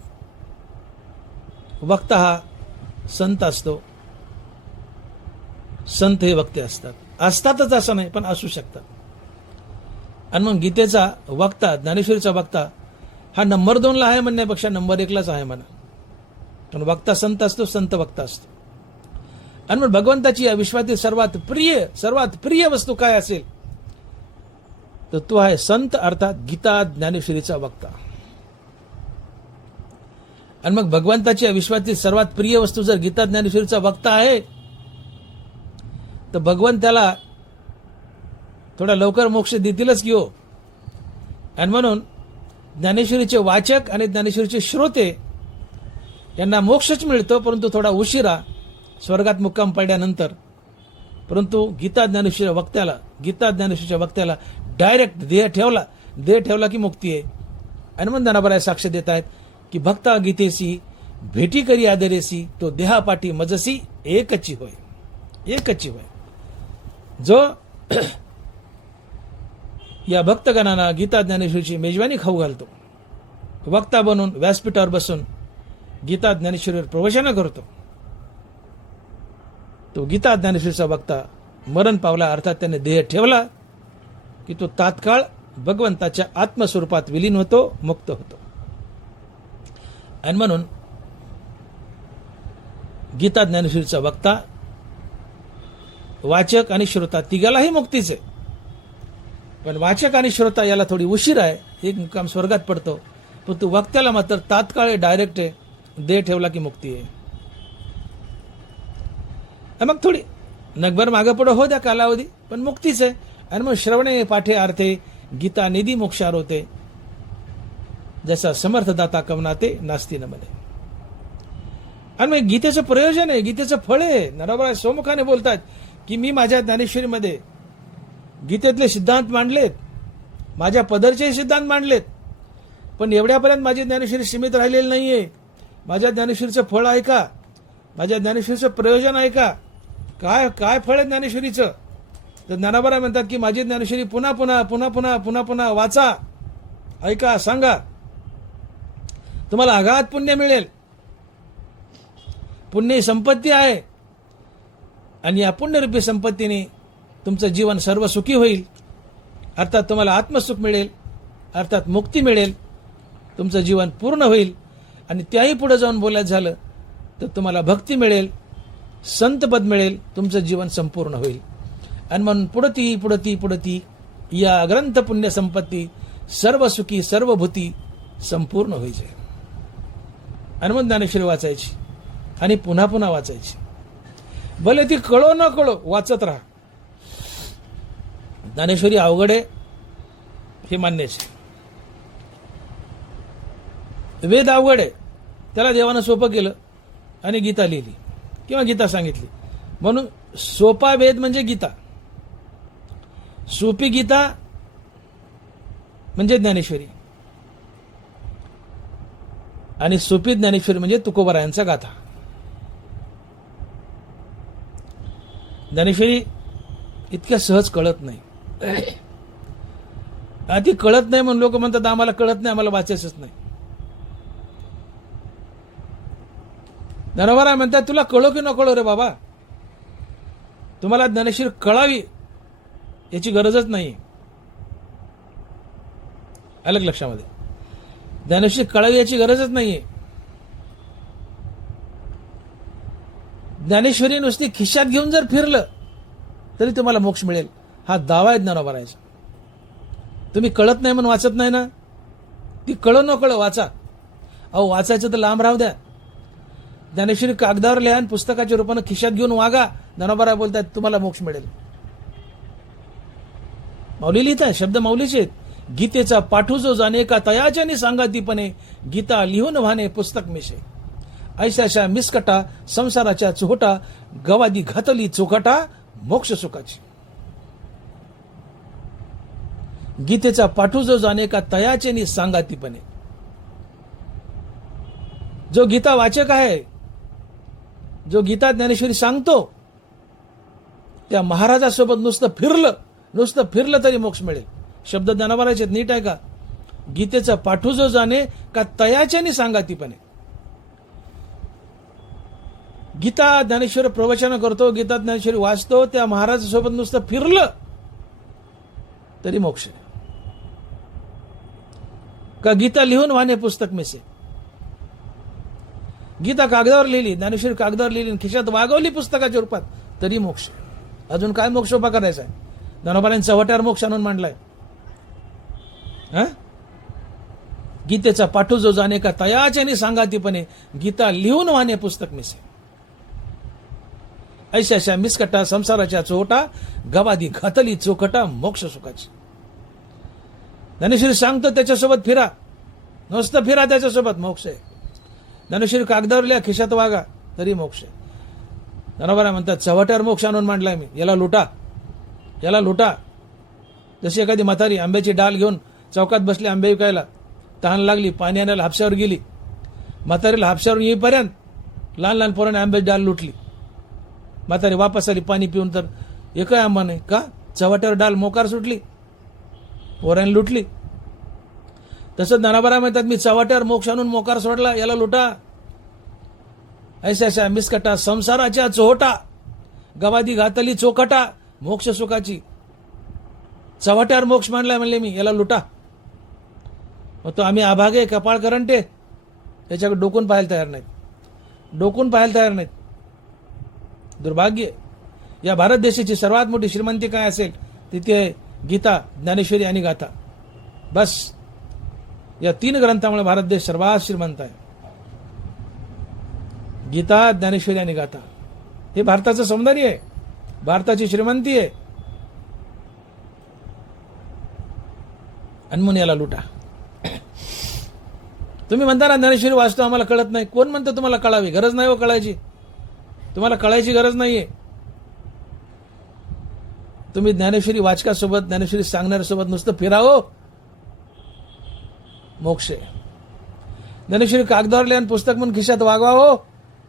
वक्ता हा संत असतो, संत हे वक्ते असतात, असतातच असं नाही पण असू शकतात. आणि मग गीतेचा वक्ता ज्ञानेश्वरीचा वक्ता हा नंबर 2ला आहे म्हणण्यापेक्षा नंबर 1लाच आहे म्हणा. पण वक्ता संत असतो, संत वक्ता असतो. आणि मग भगवंताची या विश्वातील सर्वात प्रिय वस्तू काय असेल तर तो आहे संत, अर्थात गीता ज्ञानेश्वरीचा वक्ता. आणि मग भगवंताची या विश्वातील सर्वात प्रिय वस्तू जर गीता ज्ञानेश्वरीचा वक्ता आहे तर भगवंत त्याला थोडा लवकर मोक्ष देतीलच की हो. आणि म्हणून ज्ञानेश्वरीचे वाचक आणि ज्ञानेश्वरीचे श्रोते यांना मोक्षच मिळतो, परंतु थोडा उशिरा स्वर्गात मुक्काम पडल्यानंतर. परंतु गीता ज्ञानेश्वरीच्या वक्त्याला डायरेक्ट देह ठेवला की मुक्ती आहे. आणि मग ज्ञानाबाई साक्ष देत आहेत की भक्ता गीतेसी भेटी करी आदरेसी, तो देहापाठी मजसी एकची होय. जो या भक्तगणांना गीता ज्ञानेश्वरीची मेजवानी खाऊ घालतो, वक्ता बनून व्यासपीठावर बसून गीता ज्ञानेश्वरीवर प्रवचन करतो, तो गीता ज्ञानेश्वरीचा वक्ता मरण पावला, अर्थात त्याने देह ठेवला की तो तात्काळ भगवंताच्या आत्मस्वरूपात विलीन होतो, मुक्त होतो. आणि म्हणून गीता ज्ञानेश्वरीचा वक्ता, वाचक आणि श्रोता तिघालाही मुक्तीचे. पण वाचक आणि श्रोता याला थोडी उशीर आहे, एक मुक्काम स्वर्गात पडतो, पण तो वक्त्याला मात्र तात्काळ डायरेक्ट आहे, देह ठेवला की मुक्ती आहे. मग थोडी नगभर मागं पुढं हो द्या कालावधी, पण मुक्तीच आहे. आणि मग श्रवणे पाठे अर्थे गीता निधी मोक्षार होते, जसा समर्थदाता कवनाते नास्ती न मने. आणि मग गीतेचं प्रयोजन आहे, गीतेचं फळ आहे. नरबराय सोमुखाने बोलतात की मी माझ्या ज्ञानेश्वरीमध्ये गीतेतले सिद्धांत मांडलेत, माझ्या पदरचे सिद्धांत मांडलेत, पण एवढ्यापर्यंत माझी ज्ञानेश्वरी सीमित राहिलेली नाहीये. माझ्या ज्ञानेश्वरीचं फळ आहे का, माझ्या ज्ञानेश्वरीचं प्रयोजन आहे का, काय फळ आहे ज्ञानेश्वरीचं. तर ज्ञानाबाई म्हणतात की माझी ज्ञानेश्वरी पुन्हा पुन्हा वाचा, ऐका, सांगा, तुम्हाला अगाध पुण्य मिळेल. पुण्य ही संपत्ती आहे, आणि या पुण्यरूपी संपत्तीने तुमचं जीवन सर्व सुखी होईल. अर्थात तुम्हाला आत्मसुख मिळेल, अर्थात मुक्ती मिळेल, तुमचं जीवन पूर्ण होईल. आणि त्याही पुढे जाऊन बोलायचं झालं तर तुम्हाला भक्ती मिळेल, संतपद मिळेल, तुमचं जीवन संपूर्ण होईल. आणि म्हणून पुढती या ग्रंथ पुण्य संपत्ती सर्व सुखी सर्वभूती संपूर्ण होईचे. आणि मग ज्ञानेश्वरी वाचायची आणि पुन्हा वाचायची, भले ती कळो न कळो वाचत राहा. ज्ञानेश्वरी अवघड आहे हे मान्यच. वेद अवघड आहे, त्याला देवानं सोपं केलं आणि गीता लिहिली. किंवा गीता सांगितली. म्हणून सोपा वेद म्हणजे गीता, सोपी गीता म्हणजे ज्ञानेश्वरी, आणि सोपी ज्ञानेश्वरी म्हणजे तुकोबारायांचा गाथा. ज्ञानेश्वरी इतक्या सहज कळत नाही. आधी कळत नाही म्हणून लोक म्हणतात आम्हाला कळत नाही, आम्हाला वाचायचंच नाही. ज्ञानोबा म्हणतात तुला कळो की न कळो रे बाबा, तुम्हाला ज्ञानेश्वरी कळावी याची गरजच नाही. अलग लक्षामध्ये, ज्ञानेश्वरी कळावी याची गरजच नाहीये. ज्ञानेश्वरी नुसती खिशात घेऊन जर फिरलं तरी तुम्हाला मोक्ष मिळेल, हा दावा आहे ज्ञानोबारायांचा. तुम्ही कळत नाही म्हणून वाचत नाही ना, ती कळो न कळो वाचा. अहो वाचायचं तर लांब राहू द्या, ज्ञानेश्वरी कागदावर लिहा आणि पुस्तकाच्या रूपानं खिशात घेऊन वागा. ज्ञानोबाराय बोलतात तुम्हाला मोक्ष मिळेल. माऊली लिहित आहे, शब्द माऊलीचे आहेत. गीतेचा पाठू जो जाणे का तयाच्याने सांगातीपणे, गीता लिहून व्हाने पुस्तक मिशे. ऐशाशा मिसकटा संसाराच्या चोहटा, गवादी घातली चोखटा मोक्ष सुखाची. गीतेचा पाठू जो जाणे का तयाचेनी सांगातीपणे. जो गीता वाचक आहे, जो गीता ज्ञानेश्वरी सांगतो, त्या महाराजासोबत नुसतं फिरलं तरी मोक्ष मिळेल. शब्द ज्ञानोबाराचे नीट आहे का? गीतेचा पाठू जो जाणे का तयाचेनी सांगातीपणे. गीता ज्ञानेश्वरी प्रवचन करतो, गीता ज्ञानेश्वरी वाचतो, त्या महाराजासोबत नुसतं फिरलं तरी मोक्ष. का गीता लिहून वाहने पुस्तक मिसे. गीता कागदावर लिहिली, ज्ञानेश्वरी कागदावर लिहिली, खिशात वागवली पुस्तकाच्या रूपात तरी मोक्ष. अजून काय मोक्ष उभा करायचा आहे? ज्ञानोबारांनी चव्हाट्यावर मोक्ष आणून मांडलाय. गीतेचा पाठू जो जाणे का तयाच्याने सांगातीपणे, गीता लिहून वाहने पुस्तक मिसे. ऐशाशा मिसकटा संसाराच्या चोटा, गवादी घातली चोखटा मोक्ष सुखाची. ज्ञानेश्वरी सांगतो त्याच्यासोबत फिरा, नुसतं फिरा त्याच्यासोबत मोक्ष आहे. ज्ञानेश्वरी कागदावर लिहा, खिशात वागा तरी मोक्ष आहे. ज्ञानोबा म्हणतात चव्हाट्यावर मोक्ष आणून मांडलाय मी, याला लुटा. जशी एखादी म्हातारी आंब्याची डाल घेऊन चौकात बसली आंबे विकायला, तहान लागली, पाणी आणायला हापशावर गेली. म्हातारीला हापशावर येईपर्यंत लहान लहान पोराने आंब्याची डाल लुटली. म्हातारी वापस आली पाणी पिऊन, तर एकही आंबा नाही. का? चव्हाट्यावर डाल मोकार सुटली, पोराने लुटली. तसं ज्ञानोबा म्हणतात मी चव्हाट्यावर मोक्ष आणून मोकार सोडला, याला लुटा. ऐशाशा मिसकटा संसाराच्या चोहटा, गवादी घातली चोखटा मोक्ष सुखाची. चव्हाट्यावर मोक्ष मांडलाय म्हणले मी, याला लुटा. मग तो आम्ही आभागे कपाळ करंटे याच्याकडे डोकून पाहायला तयार नाहीत. दुर्भाग्य. या भारत देशाची सर्वात मोठी श्रीमंती काय असेल तिथे गीता, ज्ञानेश्वरी आणि गाथा. बस या 3 ग्रंथामुळे भारत देश सर्वात श्रीमंत आहे. गीता, ज्ञानेश्वरी आणि गाथा हे भारताचं सौंदर्य आहे, भारताची श्रीमंती आहे. आणि याला लुटा. तुम्ही म्हणता ना ज्ञानेश्वरी वाचतो आम्हाला कळत नाही. कोण म्हणतं तुम्हाला कळावी? गरज नाही हो कळायची, तुम्हाला कळायची गरज नाहीये. तुम्ही ज्ञानेश्वरी वाचकासोबत, ज्ञानेश्वरी सांगणाऱ्यासोबत नुसतं फिरावं, मोक्ष आहे. ज्ञानेश्वरी कागदावर लिहा, पुस्तक म्हणून खिशात वागवावं,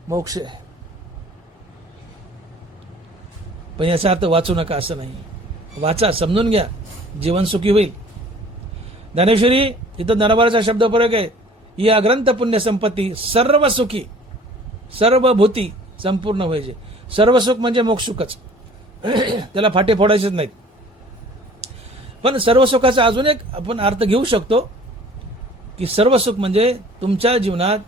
मोक्ष आहे. पण याचा अर्थ वाचू नका असं नाही. वाचा, समजून घ्या, जीवन सुखी होईल. ज्ञानेश्वरी इथं ज्ञानोबाचा शब्द प्रयोग आहे. या ग्रंथ पुण्य संपत्ती सर्व सुखी सर्व भूती संपूर्ण व्हायचे. सर्व सुख म्हणजे मोक्ष सुखच, त्याला फाटे फोडायचेच नाहीत. पण सर्व सुखाचा अजून एक आपण अर्थ घेऊ शकतो की सर्व सुख म्हणजे तुमच्या जीवनात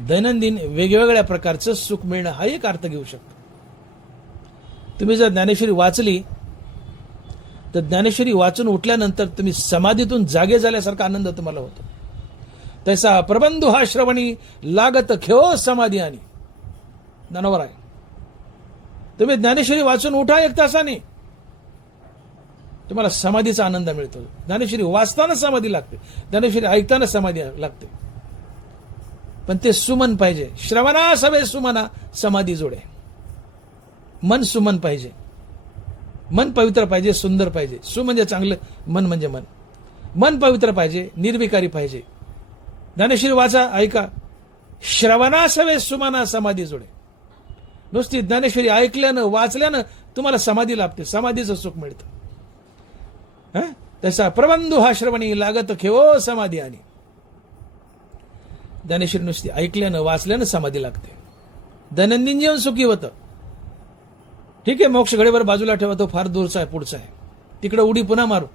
दैनंदिन वेगवेगळ्या प्रकारचं सुख मिळणं, हा एक अर्थ घेऊ शकतो. तुम्ही जर ज्ञानेश्वरी वाचली तर ज्ञानेश्वरी वाचून उठल्यानंतर तुम्ही समाधीतून जागे झाल्यासारखा आनंद तुम्हाला होतो. तैसा प्रबंधू हा श्रवणी लागत खेळ समाधी आणि. ज्ञानोबा आहे, तुम्ही ज्ञानेश्वरी वाचून उठा 1 तासाने, तुम्हाला समाधीचा आनंद मिळतो. ज्ञानेश्वरी वाचताना समाधी लागते, ज्ञानेश्वरी ऐकताना समाधी लागते. पण पण ते सुमन पाहिजे. श्रवणा सवे सुमना समाधी जोडे. मन सुमन पाहिजे, मन पवित्र पाहिजे, सुंदर पाहिजे. सु म्हणजे चांगलं, मन म्हणजे मन. मन पवित्र पाहिजे, निर्विकारी पाहिजे. ज्ञानेश्वरी वाचा, ऐका. श्रवणा सवे सुमना समाधी जोडे. नुसती ज्ञानेश्वरी ऐकल्यानं वाचल्यानं तुम्हाला समाधी लाभते, समाधीचं सुख मिळतं. तसा प्रबंधू हा श्रवणी लागत खेवो समाधी. आणि ज्ञानेश्वरी नुसती ऐकल्यानं वाचल्यानं समाधी लागते. दैनंदिन जीवन सुखी होतं. ठीक आहे, मोक्ष घडीवर बाजूला ठेवा, तो फार दूरचा आहे, पुढचा आहे, तिकडे उडी पुन्हा मारू.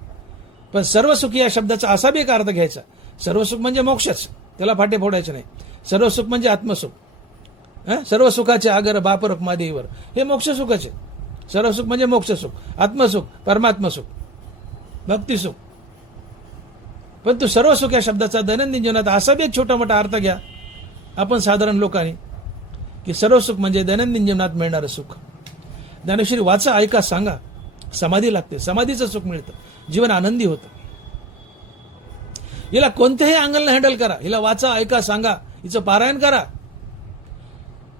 पण सर्वसुख या शब्दाचा असा बी एक अर्थ घ्यायचा. सर्वसुख म्हणजे मोक्षच, त्याला फाटे फोडायचे नाही. सर्वसुख म्हणजे आत्मसुख. सर्व सुखाचे आगर बापर मादेवर, हे मोक्ष सुखाचे. सर्वसुख म्हणजे मोक्षसुख, आत्मसुख, परमात्मसुख, भक्तिसुख. पण तू सर्वसुख या शब्दाचा दैनंदिन जीवनात असा बी एक छोटा मोठा अर्थ घ्या आपण साधारण लोकांनी, की सर्वसुख म्हणजे दैनंदिन जीवनात मिळणारं सुख. ज्ञानेश्वरी वाचा, ऐका, सांगा, समाधी लागते, समाधीचं सुख मिळतं, जीवन आनंदी होतं. हिला कोणत्याही अँगलनं हँडल करा. हिला वाचा, ऐका, सांगा, हिचं पारायण करा.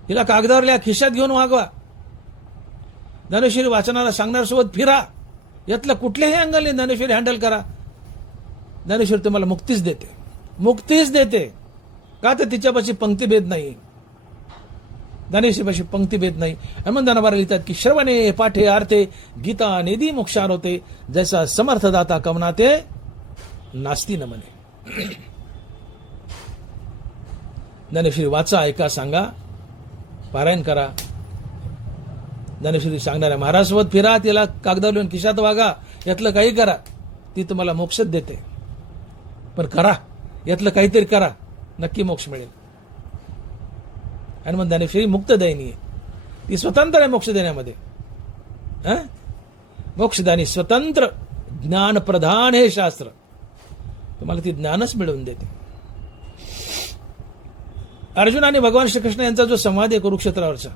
हिला कागदावर लिहा, खिशात घेऊन वागवा. ज्ञानेश्वरी वाचनाला सांगणाऱ्यासोबत फिरा. यातलं कुठल्याही अँगलने ज्ञानेश्वरी हँडल करा. ज्ञानेश्वरी तुम्हाला मुक्तीच देते, मुक्तीच देते. का तर तिच्यापाशी पंक्तिभेद नाही, ज्ञानेश्वरीपाशी पंक्तिभेद नाही. म्हणून ज्ञानोबा लिहितात की श्रवणे पाठे आर्थे गीता नेदी मोक्षार होते, जैसा समर्थदाता कमनाते नास्ती न म्हणे. ज्ञानेश्वरी वाचा, ऐका, सांगा, पारायण करा. ज्ञानेश्वरी सांगणाऱ्या महाराजसोबत फिरा, तिला कागदावर लिहून खिशात वागा, यातलं काही करा, ती तुम्हाला मोक्षच देते. पण करा, यातलं काहीतरी करा, नक्की मोक्ष मिळेल. आणि मग ज्ञानेश्वरी मुक्तदायिनी आहे, ती स्वतंत्र आहे मोक्ष देण्यामध्ये. मोक्षदानी स्वतंत्र ज्ञान प्रधान हे शास्त्र, तुम्हाला ती ज्ञानच मिळवून देते. अर्जुन आणि भगवान श्रीकृष्ण यांचा जो संवाद आहे कुरुक्षेत्रावरचा,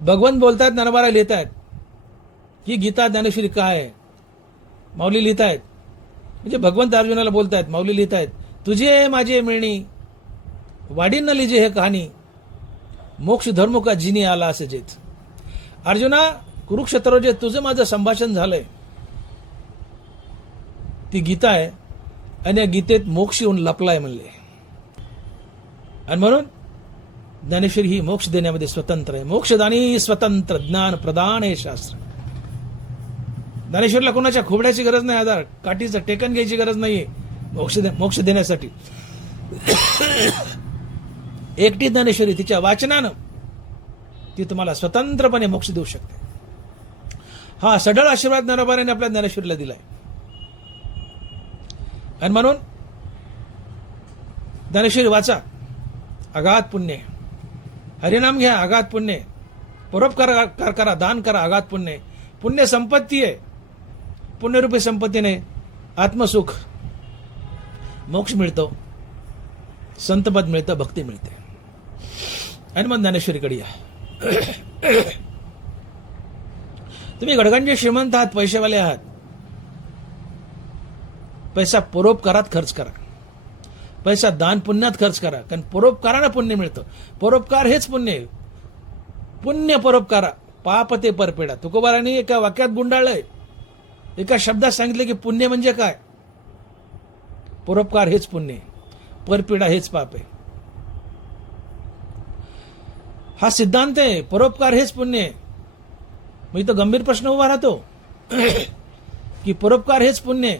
भगवान बोलतायत, ज्ञानोबा लिहितायत ही गीता ज्ञानेश्वरी काय आहे. माऊली लिहितायत, म्हणजे भगवंत अर्जुनाला बोलतायत, माऊली लिहितायत, तुझे माझे मिळणी वाढीन न लिजे हे कहाणी, मोक्ष धर्म का जिनी आला असे जेत. अर्जुना, कुरुक्षेत्रावर जे तुझं माझं संभाषण झालंय ती गीता आहे, आणि या गीतेत मोक्ष येऊन लपलाय म्हणले. आणि म्हणून ज्ञानेश्वरी ही मोक्ष देण्यामध्ये स्वतंत्र आहे. मोक्षदानी स्वतंत्र ज्ञान प्रदान हे शास्त्र. ज्ञानेश्वरीला कोणाच्या खोबड्याची गरज नाही, आधार काठीचं टेकन घ्यायची गरज नाहीये मोक्ष देण्यासाठी. एकटी ज्ञानेश्वरी तिच्या वाचनानं ती तुम्हाला स्वतंत्रपणे मोक्ष देऊ शकते. हा सढळ आशीर्वाद ज्ञानोबाने आपल्या ज्ञानेश्वरीला दिलाय. आणि म्हणून ज्ञानेश्वरी वाचा, अगाध पुण्य. हरिनाम घ्या, अगाध पुण्य. परोपकार करा, दान करा, अगाध पुण्य. पुण्य संपत्ती आहे, पुण्यरूपी संपत्तीने आत्मसुख, मोक्ष मिळतो, संतपद मिळतं, भक्ती मिळते. आणि मग ज्ञानेश्वरीकडे या. तुम्ही गडगंजे श्रीमंत आहात, पैसेवाले आहात, पैसा परोपकारात खर्च करा, पैसा दान पुण्यात खर्च करा, कारण परोपकारानं पुण्य मिळतं. परोपकार हेच पुण्य आहे. पुण्य परोपकारा पाप ते परपेडा. तुकोबारांनी एका वाक्यात गुंडाळलंय, एका शब्दात सांगितलं की पुण्य म्हणजे काय. परोपकार हेच पुण्य आहे, परपीडा हेच पाप आहे. हा सिद्धांत आहे, परोपकार हेच पुण्य आहे. मग इथं गंभीर प्रश्न उभा राहतो की परोपकार हेच पुण्य आहे,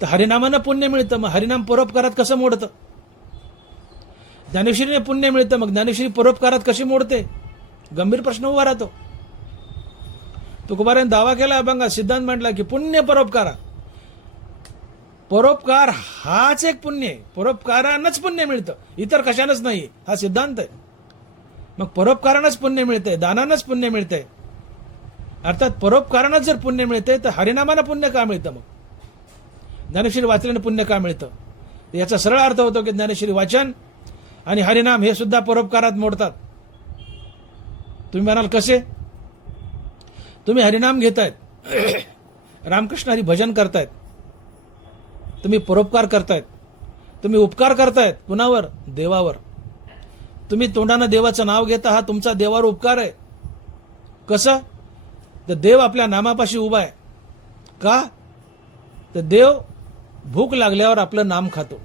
तर हरिनामानं पुण्य मिळतं, मग हरिनाम परोपकारात कसं मोडतं. ज्ञानेश्वरीने पुण्य मिळतं, मग ज्ञानेश्वरी परोपकारात कशी मोडते. गंभीर प्रश्न उभा राहतो. तुकोबाराने दावा केला, अभंगात सिद्धांत म्हटला की पुण्य परोपकारा. परोपकार हाच एक पुण्य आहे, परोपकारानंच पुण्य मिळतं, इतर कशानंच नाही. हा सिद्धांत आहे. मग परोपकारानंच पुण्य मिळतंय, दानानंच पुण्य मिळतंय. अर्थात परोपकारानंच जर पुण्य मिळतंय तर हरिनामानं पुण्य का मिळतं. मग ज्ञानेश्वरी वाचल्यानं पुण्य का मिळतं. याचा सरळ अर्थ होतो की ज्ञानेश्वरी वाचन आणि हरिनाम हे सुद्धा परोपकारात मोडतात. तुम्ही म्हणाल कसे. तुम्ही हरिनाम घेतायत, रामकृष्ण हरी भजन करतायत, तुम्ही परोपकार करतायत, तुम्ही उपकार करतायत कुणावर? देवावर. तुम्ही तोंडानं देवाचं नाव घेता, हा तुमचा देवावर उपकार आहे. कसं? तर देव आपल्या नामापाशी उभा आहे. का? तर देव भूक लागल्यावर आपलं नाम खातो.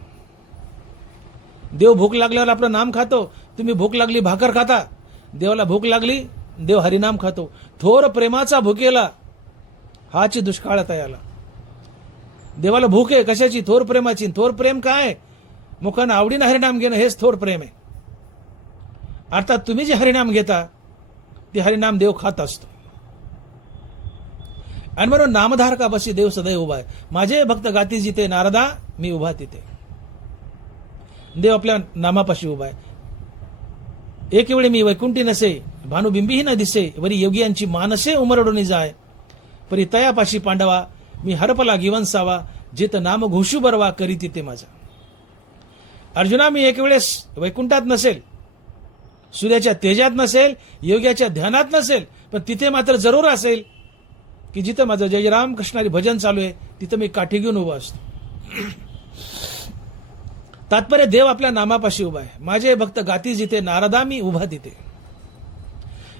देव भूक लागल्यावर आपलं नाम खातो. तुम्ही भूक लागली भाकर खाता, देवाला भूक लागली देव हरिनाम खातो. थोर प्रेमाचा भुकेला हाची दुष्काळ तयाला. देवाला भूक आहे कशाची? थोर प्रेमाची. थोर प्रेम काय? मुखानं आवडीनं हरिनाम घेणं हेच थोर प्रेम आहे. अर्थात तुम्ही जे हरिनाम घेता ते हरिनाम देव खात असतो. आणि म्हणून नामधारका बसी देव सदैव उभा आहे. माझे भक्त गाती जिथे नारदा मी उभा तिथे. देव आपल्या नामापाशी उभा आहे. एक वेळी मी वैकुंठी नसे, भानुबिंबीही न दिसे, वरी योगियांची मानसे उमरडोनी जाय, परी तयापाशी पांडवा मी हरपला गिवंसावा, जित नाम घोषू बरवा करी तिथे माझा. अर्जुना, मी एक वेळेस वैकुंठात नसेल, सूर्याच्या तेजात नसेल, योग्याच्या ध्यानात नसेल, पण तिथे मात्र जरूर असेल की जिथं माझं जय राम कृष्णारी भजन चालू आहे तिथं मी काठी घेऊन उभा असतो. तात्पर्य देव आपल्या नामापाशी उभा आहे. माझे भक्त गाती जिथे नारदा मी उभा तिथे.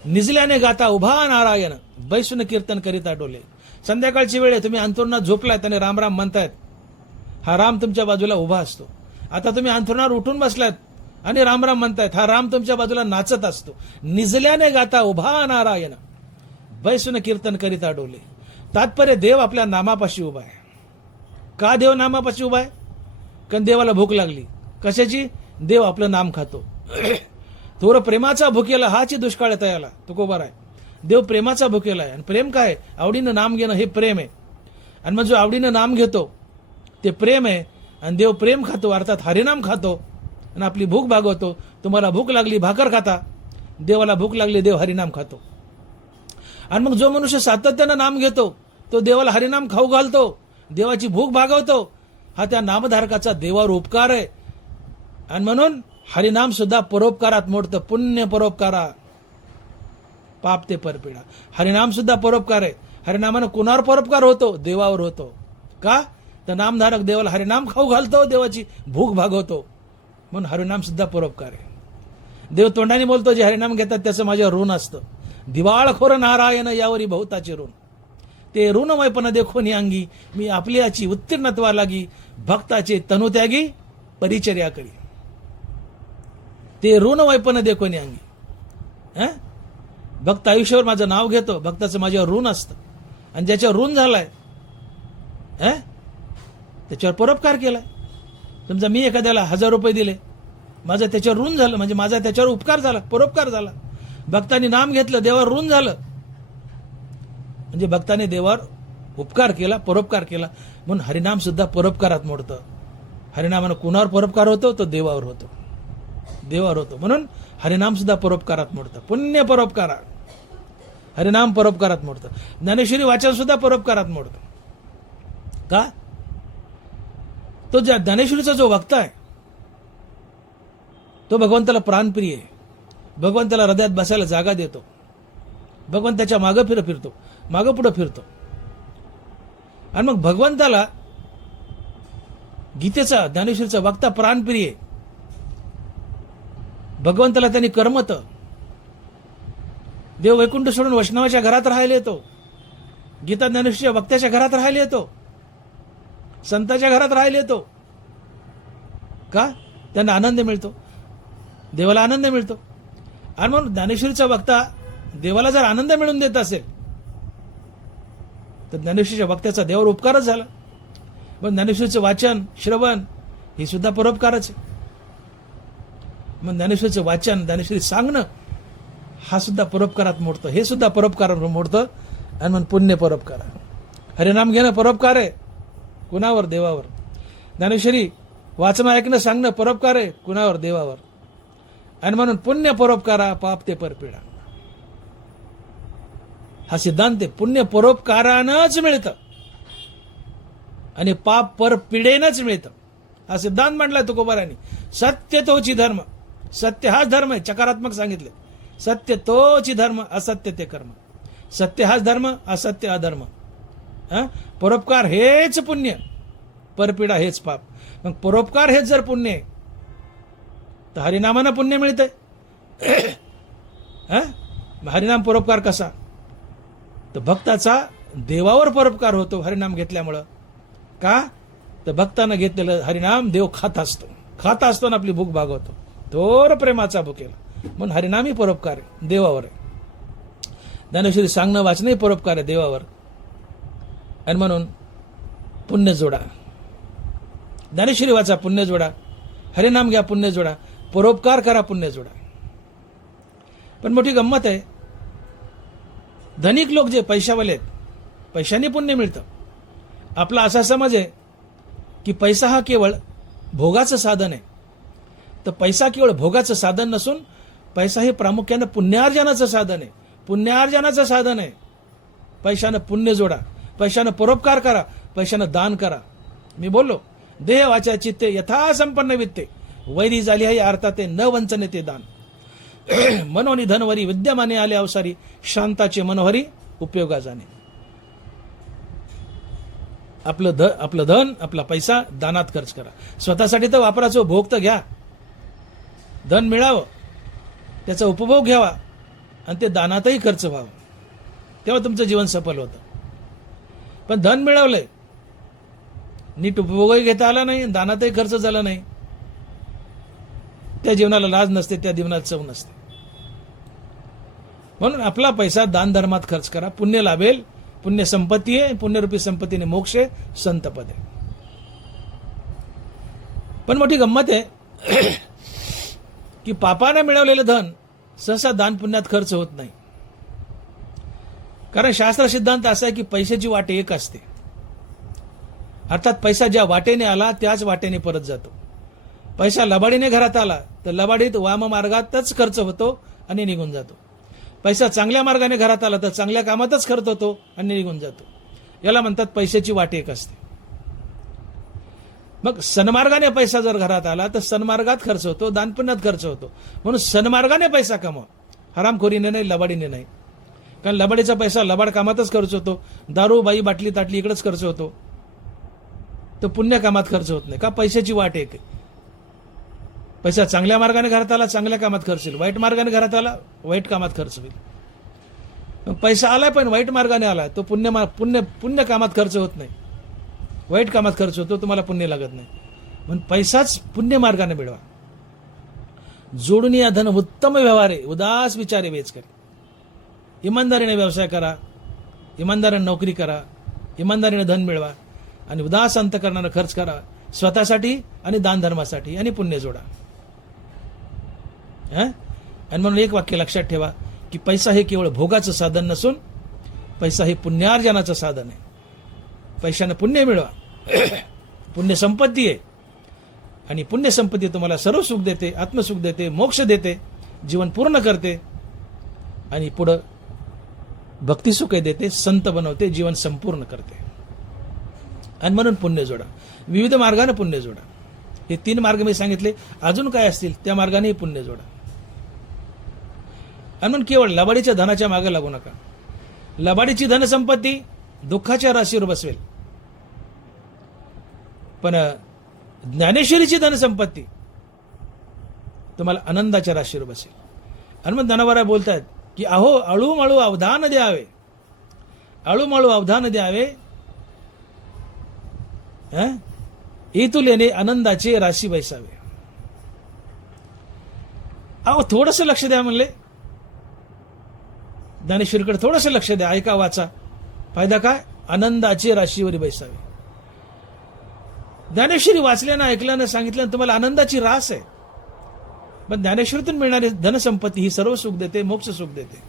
निजल्याने गाता उभा नारायण, बैसून कीर्तन करिता डोले. संध्याकाळची वेळ आहे, तुम्ही अंथरुणात झोपलायत आणि राम राम म्हणतायत, हा राम तुमच्या बाजूला उभा असतो. आता तुम्ही अंथरुणावर उठून बसलायत आणि राम राम म्हणतायत, हा राम तुमच्या बाजूला नाचत असतो. निजल्याने गाता उभा नारायण, बैसून कीर्तन करिता डोले. तात्पर्य देव आपल्या नामापाशी उभा आहे. का देव नामापाशी उभा आहे? कारण देवाला भूक लागली. कशाची? देव आपलं नाम खातो. थोर प्रेमाचा भुकेला हाची दुष्काळ तयाला. तुकोबार आहे. देव प्रेमाचा भुकेला आहे. आणि प्रेम काय? आवडीनं नाम घेणं हे प्रेम आहे. आणि मग जो आवडीनं नाम घेतो ते प्रेम आहे. आणि देव प्रेम खातो, अर्थात हरिनाम खातो आणि आपली भूक भागवतो. तुम्हाला भूक लागली भाकर खाता, देवाला भूक लागली देव हरिनाम खातो. आणि मग जो मनुष्य सातत्यानं नाम घेतो तो देवाला हरिनाम खाऊ घालतो, देवाची भूक भागवतो. हा त्या नामधारकाचा देवावर उपकार आहे. आणि म्हणून हरिनाम सुद्धा परोपकारात मोडतं. पुण्य परोपकारा पाप ते परपिडा. हरिनाम सुद्धा परोपकार आहे. हरिनामानं कुणावर परोपकार होतो? देवावर होतो. का? तर नामधारक देवाला हरिनाम खाऊ घालतो, देवाची भूक भागवतो. म्हणून हरिनाम सुद्धा परोपकार आहे. देव तोंडाने बोलतो, जे हरिनाम घेतात त्याचं माझ्यावर ऋण असतं. दिवाळखोर नारायण यावरी बहुताचे ऋण, ते ऋणमयपण देखून अंगी, मी आपल्याची उत्तीर्णत्वा लागी, भक्ताचे तनुत्यागी परिचर्या करी. ते ऋणमयपण देखून अंगी. भक्त आयुष्यावर माझं नाव घेतो, भक्ताचं माझ्यावर ऋण असतं. आणि ज्याच्यावर ऋण झालाय त्याच्यावर परोपकार केलाय. समजा मी एखाद्याला 1000 रुपये दिले, माझं त्याच्यावर ऋण झालं, म्हणजे माझा त्याच्यावर उपकार झाला, परोपकार झाला. भक्तांनी नाम घेतलं, देवावर ऋण झालं, म्हणजे भक्ताने देवावर उपकार केला, परोपकार केला. म्हणून हरिनाम सुद्धा परोपकारात मोडतं. हरिनामानं कुणावर परोपकार होतो? तो देवावर होतो. देवावर होतो. म्हणून हरिनाम सुद्धा परोपकारात मोडतं. पुण्य परोपकारा, हरिनाम परोपकारात मोडतं. ज्ञानेश्वरी वाचन सुद्धा परोपकारात मोडतं. का? तो ज्ञानेश्वरीचा जो वक्ता आहे तो भगवंताला प्राणप्रिय आहे. भगवंताला हृदयात बसायला जागा देतो. भगवंताच्या मागं फिरतो, मागं पुढं फिरतो. आणि मग भगवंताला गीतेचा, ज्ञानेश्वरीचा वक्ता प्राणप्रिय आहे. भगवंताला त्यांनी करमत. देव वैकुंठ सोडून वैष्णवाच्या घरात राहायला येतो. गीता ज्ञानेश्वरीच्या वक्त्याच्या घरात राहायला येतो. संतांच्या घरात राहायला येतो. का? त्यांना आनंद मिळतो, देवाला आनंद मिळतो. आणि म्हणून ज्ञानेश्वरीचा वक्ता देवाला जर आनंद मिळवून देत असेल तर ज्ञानेश्वरीच्या वक्त्याचा देवावर उपकारच झाला. पण ज्ञानेश्वरीचं वाचन, श्रवण हे सुद्धा परोपकारच आहे. मग ज्ञानेश्वरीचं वाचन, ज्ञानेश्वरी सांगणं हा सुद्धा परोपकारात मोडतं. हे सुद्धा परोपकारात मोडतं. आणि मग पुण्य परोपकार. हरिनाम घेणं परोपकार आहे. कुणावर? देवावर. ज्ञानेश्वरी वाचन, ऐकणं, सांगणं परोपकार आहे. कुणावर? देवावर. आणि म्हणून पुण्य परोपकारा पाप ते परपिडा. हा सिद्धांत आहे. पुण्य परोपकारानंच मिळतं आणि पाप परपिडेनंच मिळतं. हा सिद्धांत मांडलाय तुकोबारांनी. सत्य तोची धर्म. सत्य हाच धर्म आहे. चकारात्मक सांगितले. सत्य तोची धर्म, असत्य ते कर्म. सत्य हाच धर्म, असत्य अधर्म. परोपकार हेच पुण्य. परपीडा हेच पाप. मग परोपकार हेच जर पुण्य आहे तर हरिनामानं पुण्य मिळतंय. हरिनाम परोपकार कसा? तर भक्ताचा देवावर परोपकार होतो हरिनाम घेतल्यामुळं. का? तर भक्तानं घेतलेलं हरिनाम देव खात असतो आणि आपली भूक भागवतो. थोर प्रेमाचा भुकेला. म्हणून हरिनामी परोपकार आहे, देवावर आहे. ज्ञानेश्वरी सांगणं वाचणंही परोपकार आहे देवावर. आणि म्हणून पुण्य जोडा. ज्ञानेश्वरी वाचा, पुण्य जोडा. हरिनाम घ्या, पुण्य जोडा. परोपकार करा, पुण्य जोडा. पण मोठी गंमत आहे, धनिक लोक जे पैशावाले आहेत, पैशाने पुण्य मिळतं. आपला असा समज आहे की पैसा हा केवळ भोगाचं साधन आहे. तर पैसा केवळ भोगाचं साधन नसून पैसा हे प्रामुख्यानं पुण्यार्जनाचं साधन आहे. पुण्यार्जनाचं साधन आहे. पैशानं पुण्य जोडा, पैशानं परोपकार करा, पैशानं दान करा. मी बोललो, देह वाचा चित्ते यथा संपन्न वित्ते, वैरी झाली आहे अर्थाते न वंचने ते दान. मनोनी धनवरी विद्यमाने आले अवसारी, शांताचे मनोहरी उपयोगा जाणे. आपलं धन, आपला पैसा दानात खर्च करा. स्वतःसाठी तर वापराचं, भोग तर घ्या. धन मिळावं, त्याचा उपभोग घ्यावा आणि ते दानातही खर्च व्हावं, तेव्हा तुमचं जीवन सफल होतं. पण धन मिळवलंय, नीट उपभोगही घेता आला नाही, दानातही खर्च झाला नाही, त्या जीवनाला लाज नसते, त्या जीवनात चव नसते. म्हणून आपला पैसा दान धर्मात खर्च करा, पुण्य लाभेल. पुण्य संपत्ती आहे, पुण्यरूपी संपत्तीने मोक्ष आहे, संतपद आहे. पण मोठी गंमत आहे की पापाने मिळवलेलं धन सहसा दान पुण्यात खर्च होत नाही. कारण शास्त्र सिद्धांत असा आहे की पैशाची वाट एक असते. अर्थात पैसा ज्या वाटेने आला त्याच वाटेने परत जातो. पैसा लबाडीने घरात आला तर लबाडीत वाम मार्गातच खर्च होतो आणि निघून जातो. पैसा चांगल्या मार्गाने घरात आला तर चांगल्या कामातच खर्च होतो आणि निघून जातो. याला म्हणतात पैशाची वाट एक असते. मग सन्मार्गाने पैसा जर घरात आला तर सन्मार्गात खर्च होतो, दानपुण्यात खर्च होतो. म्हणून सन्मार्गाने पैसा कमवा, हरामखोरीने नाही, लबाडीने नाही. कारण लबाडीचा पैसा लबाड कामातच खर्च होतो, दारू बाई बाटली ताटली इकडेच खर्च होतो, तो पुण्य कामात खर्च होत नाही. का? पैशाची वाट एक आहे. पैसा चांगल्या मार्गाने घरात आला चांगल्या कामात खर्च होईल, वाईट मार्गाने घरात आला वाईट कामात खर्च होईल. मग पैसा आलाय पण वाईट मार्गाने आला तो पुण्य कामात खर्च होत नाही, वाईट कामात खर्च होतो, तुम्हाला पुण्य लागत नाही. म्हणून पैसाच पुण्य मार्गाने मिळवा. जोडून या धन उत्तम व्यवहारे, उदास विचारे वेच करे. इमानदारीने व्यवसाय करा, इमानदारीने नोकरी करा, इमानदारीने धन मिळवा आणि उदास अंतकरणाने खर्च करा, स्वतःसाठी आणि दान धर्मासाठी, आणि पुण्य जोडा. आणि म्हणून एक वाक्य लक्षात ठेवा की पैसा हे केवळ भोगाचं साधन नसून पैसा हे पुण्यार्जनाचं साधन आहे. पैशाने पुण्य मिळवा. पुण्य संपत्ती आहे आणि पुण्य संपत्ती तुम्हाला सर्व सुख देते, आत्मसुख देते, मोक्ष देते, जीवन पूर्ण करते आणि पुढं भक्तिसुखही देते, संत बनवते, जीवन संपूर्ण करते. आणि म्हणून पुण्य जोडा. विविध मार्गाने पुण्य जोडा. हे 3 मार्ग मी सांगितले, अजून काय असतील त्या मार्गानेही पुण्य जोडा. आणि म्हणून केवळ लबाडीच्या धनाच्या मागे लागू नका. लबाडीची धनसंपत्ती दुःखाच्या राशीवर बसवेल, पण ज्ञानेश्वरीची धनसंपत्ती तुम्हाला आनंदाच्या राशीवर बसेल. आणि मग धनवरा बोलतायत की अहो अळूमळू अवधान द्यावे, अळूमळू अवधान द्यावे, इतुलेने आनंदाचे राशी बैसावे. अहो थोडंसं लक्ष द्या म्हणले, ज्ञानेश्वरीकडे थोडंसं लक्ष द्या, ऐका वाचा. फायदा काय? आनंदाचे राशीवर बैसावे. ज्ञानेश्वरी वाचल्यानं ऐकल्यानं सांगितल्यानं तुम्हाला आनंदाची रास आहे. पण ज्ञानेश्वरीतून मिळणारी धनसंपत्ती ही सर्व सुख देते, मोक्ष सुख देते.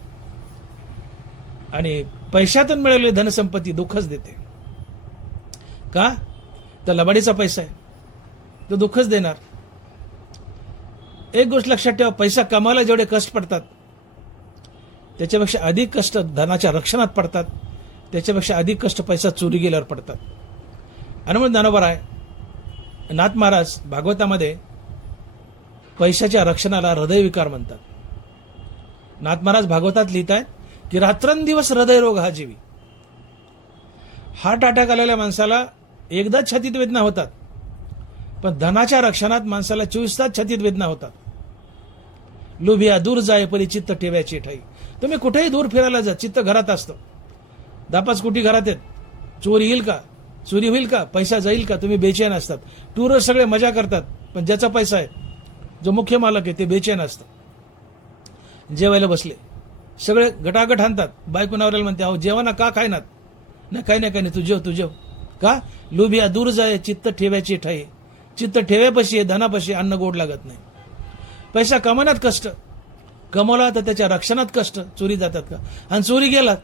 आणि पैशातून मिळालेली धनसंपत्ती दुःखच देते. का? तर लबाडीचा पैसा आहे, तो दुःखच देणार. एक गोष्ट लक्षात ठेवा, पैसा कमावायला जेवढे कष्ट पडतात त्याच्यापेक्षा अधिक कष्ट धनाच्या रक्षणात पडतात, त्याच्यापेक्षा अधिक कष्ट पैसा चोरी गेल्यावर पडतात. आणि म्हणून ज्ञानोबा आहे नाथ महाराज भागवतामध्ये पैशाच्या रक्षणाला हृदयविकार म्हणतात. नाथ महाराज भागवतात लिहित आहेत की रात्रंदिवस हृदयरोग हा जीवी. हार्ट अटॅक आलेल्या माणसाला एकदाच छातीत वेदना होतात, पण धनाच्या रक्षणात माणसाला 24 तास छातीत वेदना होतात. लोभिया दूर जाय परी चित्त ठेवायची ठाई. तुम्ही कुठेही दूर फिरायला जा, चित्त घरात असतं. 10-5 कोटी घरात आहेत, चोरी येईल का, चोरी होईल का, पैसा जाईल का, तुम्ही बेचैन असतात. टूरवर सगळे मजा करतात, पण ज्याचा पैसा आहे, जो मुख्य मालक आहे, ते बेचैन असतं. जेवायला बसले, सगळे गटागट आणतात. बायको नवऱ्याला म्हणते, अहो जेवणा का खायनात? नाही काही नाही तू जेव. का? लोभिया दूर जाय चित्त ठेवायची ठाई. चित्त ठेव्यापाशी आहे, धनापाशी अन्न गोड लागत नाही. पैसा कमवण्यात कष्ट, कमवला तर त्याच्या रक्षणात कष्ट. चोरी जातात का? आणि चोरी गेलात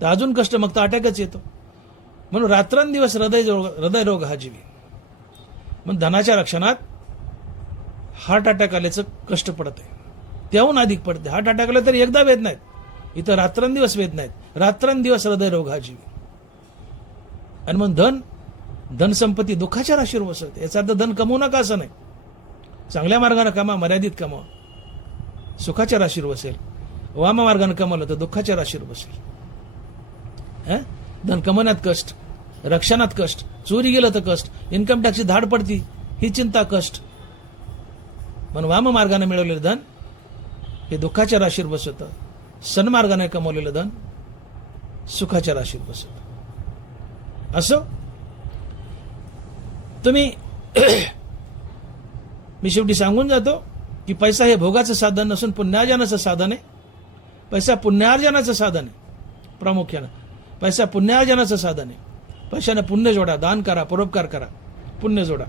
तर अजून कष्ट, मग तर अटॅकच येतो. म्हणून रात्रंदिवस हृदयरोग हा जीवी. मग धनाच्या रक्षणात हार्ट अटॅक आल्याचं कष्ट पडत आहे, त्याहून अधिक पडते. हार्ट अटॅक आला तर एकदा वेद नाहीत, इथं रात्रंदिवस वेद नाहीत. रात्रंदिवस हृदयरोग हा जीवी. आणि मग धनसंपत्ती दुःखाच्या राशीवर बसवते. याचा अर्थ धन कमवू नका असं नाही. चांगल्या मार्गाने कमा, मर्यादित कमावा, सुखाच्या राशीवर बसेल. वाम मार्गाने कमावलं तर दुःखाच्या राशीवर बसेल. धन कमवण्यात कष्ट, रक्षणात कष्ट, चोरी गेलं तर कष्ट, इन्कम टॅक्सची धाड पडती ही चिंता कष्ट. म्हणून वाम मार्गाने मिळवलेलं धन हे दुःखाच्या राशीवर बसवतं. सन्मार्गाने कमवलेलं धन सुखाच्या राशीवर बसवतं. असो तुम्ही मी शेवटी सांगून जातो की पैसा हे भोगाचं साधन नसून पुण्यार्जनाचं साधन आहे. पैसा पुण्यार्जनाचं साधन आहे. प्रामुख्यानं पैसा पुण्यार्जनाचं साधन आहे. पैशाने पुण्य जोडा, दान करा, परोपकार करा, पुण्य जोडा.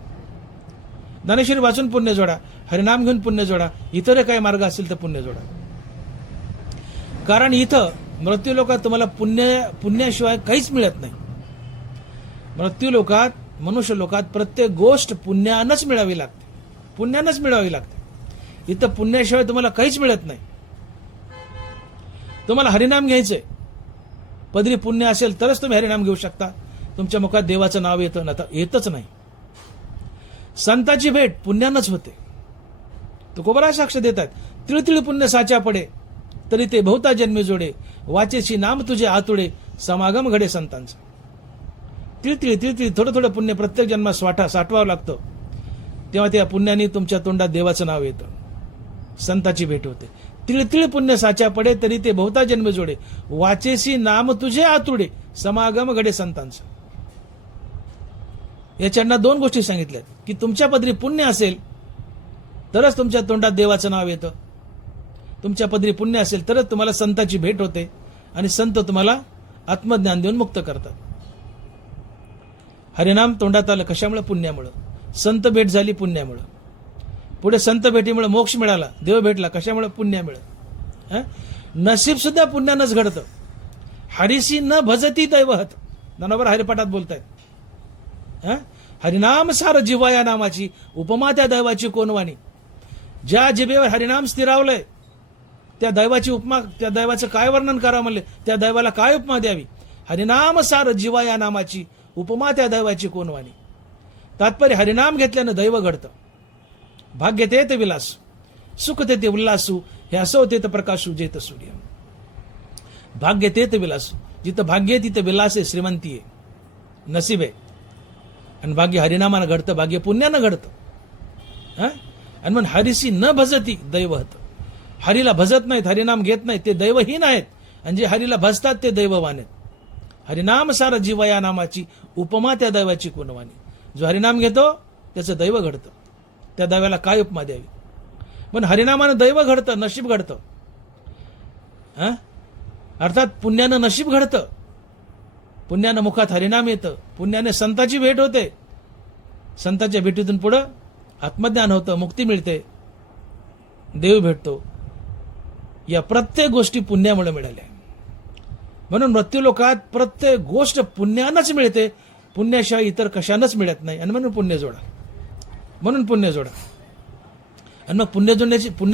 दानेश्वरी वाचून पुण्य जोडा, हरिनाम घेऊन पुण्य जोडा, इतर काही मार्ग असतील तर पुण्य जोडा. कारण इथं मृत्यू लोकात तुम्हाला पुण्याशिवाय काहीच मिळत नाही. मृत्यू लोकात, मनुष्य लोकात प्रत्येक गोष्ट पुण्यानंच मिळावी लागते, पुण्यानंच मिळावी लागते. इथं पुण्याशिवाय तुम्हाला काहीच मिळत नाही. तुम्हाला हरिनाम घ्यायचंय, पदरी पुण्य असेल तरच तुम्ही हरिनाम घेऊ शकता. तुमच्या मुखात देवाचं नाव येतं ना, येतच नाही. संताची भेट पुण्यानंच होते. तुकोबरा साक्ष देतात, तिळतिळ पुण्य साच्या पडे तरी ते बहुता जन्मी जोडे, वाचेशी नाम तुझे आतुडे, समागम घडे संतांचा. तिळतिळ थोडं पुण्य प्रत्येक जन्मात साठवावं लागतं. तेव्हा त्या पुण्याने तुमच्या तोंडात देवाचं नाव येतं, संताची भेट होते. तिळतिळ पुण्य साच्या पडे तरी ते बहुता जन्म जोडे, वाचेसी नाम तुझे आतुडे, समागम घडे संतांचा. याच्यांना 2 गोष्टी सांगितल्यात की तुमच्या पदरी पुण्य असेल तरच तुमच्या तोंडात देवाचं नाव येतं. तुमच्या पदरी पुण्य असेल तरच तुम्हाला संताची भेट होते आणि संत तुम्हाला आत्मज्ञान देऊन मुक्त करतात. हरिनाम तोंडात आलं कशामुळे? पुण्यामुळं. संत भेट झाली पुण्यामुळं. पुढे संत भेटीमुळे मोक्ष मिळाला, देव भेटला कशामुळे? पुण्यामुळे. नशीब सुद्धा पुण्यानंच घडतं. हरिसी न भजती दैवहत, ननावर हरिपाठात बोलतायत. हरिनाम सार जिवा या नामाची, उपमा त्या दैवाची कोणवाणी. ज्या जिभेवर हरिनाम स्थिरावलंय त्या दैवाची उपमा, त्या दैवाचं काय वर्णन करावं म्हणले, त्या दैवाला काय उपमा द्यावी? हरिनाम सार जिवा या नामाची, उपमा त्या दैवाची कोणवाणी. तात्पर्य हरिनाम घेतल्यानं दैव घडतं. भाग्य ते ते विलास, सुख ते ते उल्लासू, हे असो ते तर प्रकाशू जेत सूर्य. भाग्य ते ते विलास, जिथं भाग्य आहे तिथं विलास आहे, श्रीमंती आहे, नसीब आहे. आणि भाग्य हरिनामानं घडतं, भाग्य पुण्यानं घडतं. आणि म्हणून हरिसी न भजती दैवहत. हरीला भजत नाहीत, हरिनाम घेत नाहीत, ते दैवहीन आहेत. आणि जे हरीला भजतात ते दैववान आहेत. हरिनाम सार जीवा या नामाची, उपमा त्या दैवाची कोणवाणी. जो हरिनाम घेतो त्याचं दैव घडतं. त्या दैवाला काय उपमा द्यावी? पण हरिनामानं दैव घडतं, नशीब घडतं. अर्थात पुण्यानं नशीब घडतं. पुण्यानं मुखात हरिनाम येतं, पुण्याने संताची भेट होते. संताच्या भेटीतून पुढं आत्मज्ञान होतं, मुक्ती मिळते, देव भेटतो. या प्रत्येक गोष्टी पुण्यामुळे मिळाल्या. म्हणून मृत्यू लोकात प्रत्येक गोष्ट पुण्यानंच मिळते, पुण्याशिवाय इतर कशानंच मिळत नाही. आणि म्हणून पुण्य जोडा, म्हणून पुण्य जोडा. आणि मग पुण्य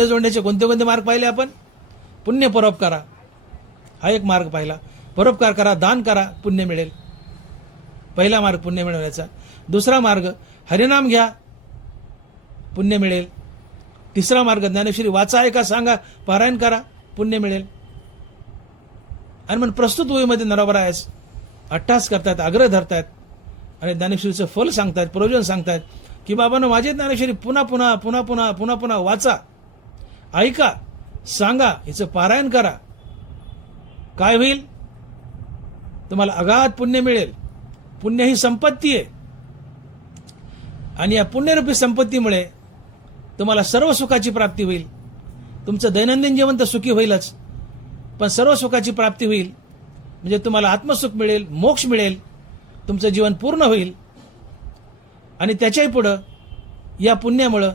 जोडण्याचे कोणते कोणते मार्ग पाहिले आपण? पुण्य परोपकारा हा एक मार्ग पाहिला. परोपकार करा, दान करा, पुण्य मिळेल. पहिला मार्ग पुण्य मिळवण्याचा. दुसरा मार्ग हरिनाम घ्या, पुण्य मिळेल. तिसरा मार्ग ज्ञानेश्वरी वाचा, ऐका, सांगा, पारायण करा, पुण्य मिळेल. आणि मग प्रस्तुत ओळीमध्ये नरोबरायस अट्टास करतायत, आग्रह धरतायत. आणि ज्ञानेश्वरीचं फल सांगतायत, प्रयोजन सांगतायत की बाबांनो माझी ज्ञानेश्वरी पुन्हा पुन्हा पुन्हा पुन्हा पुन्हा पुन्हा वाचा, ऐका, सांगा, हिचं पारायण करा. काय होईल? तुम्हाला अगाध पुण्य मिळेल. पुण्य ही संपत्ती आहे आणि या पुण्यरूपी संपत्तीमुळे तुम्हाला सर्व सुखाची प्राप्ती होईल. तुमचं दैनंदिन जीवन तर सुखी होईलच, पण सर्व सुखाची प्राप्ती होईल. म्हणजे तुम्हाला आत्मसुख मिळेल, मोक्ष मिळेल, तुमचं जीवन पूर्ण होईल. आणि त्याच्याही पुढं या पुण्यामुळं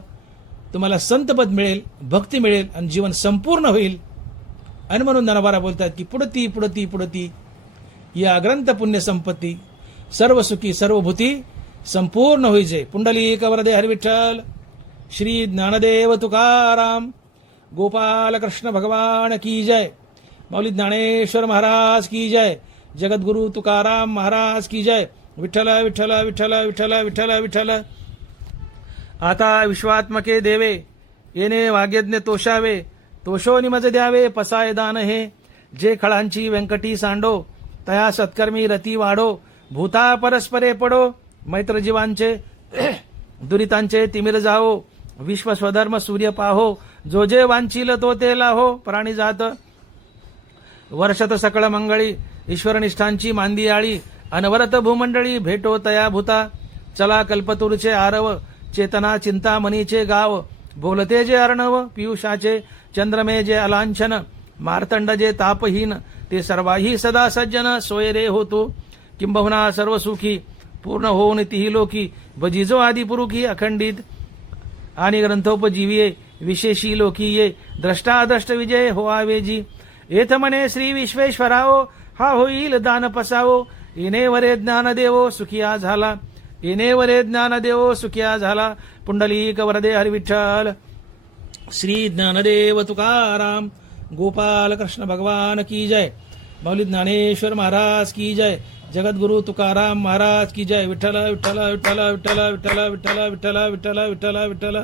तुम्हाला संतपद मिळेल, भक्ती मिळेल आणि जीवन संपूर्ण होईल. आणि म्हणून ज्ञानोबा बोलतात की पुढती पुढती पुढती या ग्रंथ पुण्य संपत्ती सर्व सुखी सर्वभूती संपूर्ण होईजे. पुंडलिक वरदे हरिविठ्ठल. श्री ज्ञानदेव तुकाराम गोपाल कृष्ण भगवान की जय. माऊली ज्ञानेश्वर महाराज की जय. जगद्गुरु तुकाराम महाराज की जय. विठ्ठल विठ्ठल विठ्ठल विठ्ठल विठ्ठल विठ्ठल. आता विश्वात्मके देवे येणे वाग्यज्ञ तोषावे, तोषो निमज द्यावे पसाय दान हे. जे खळांची व्यंकटी सांडो, तया सत्कर्मी रती वाढो. भूता परस्परे पडो, मैत्र जीवांचे दुरितांचे तिमिर जावो. विश्व स्वधर्म सूर्य पाहो, जो जे वांछील तो ते लाहो. प्राणी जात वर्षत सकळ मंगळी, ईश्वरनिष्ठांची मांदी आळी. अनवरत भूमंडळी भेटो तया भूता. चला कल्पतूरचे आरव, चेतना चिंतामणीचे गाव. बोलते जे अर्णव पियुषाचे, चंद्रमे जे अलांछन. मार्तंड जे तापहीन, ते सर्वाही सदा सज्जन. सोय रे होतो किंबहुना सर्व सुखी, पूर्ण होऊन तिही लोकी. भजिजो आदी पुरुखी अखंडित आणि ग्रंथोपजीविये. विशेषी लोकी ये, द्रष्टा द्रष्ट विजय होआवे जी. येथ म्हणे श्री विश्वेश्वराओ, हा होईल दान पसावो. येणे वरे ज्ञान देवो सुखिया झाला, येणे वरे ज्ञान देवो सुखिया झाला. पुंडलिक वरदे हरिविठ्ठल. श्री ज्ञानदेव तुकाराम गोपाल कृष्ण भगवान की जय. माऊली ज्ञानेश्वर महाराज की जय. जगद्गुरु तुकाराम महाराज की जय. विठ्ठल विठ्ठल विठ्ठल विठ्ठल विठ्ठल विठ्ठल विठ्ठल विठ्ठल विठ्ठल विठ्ठल.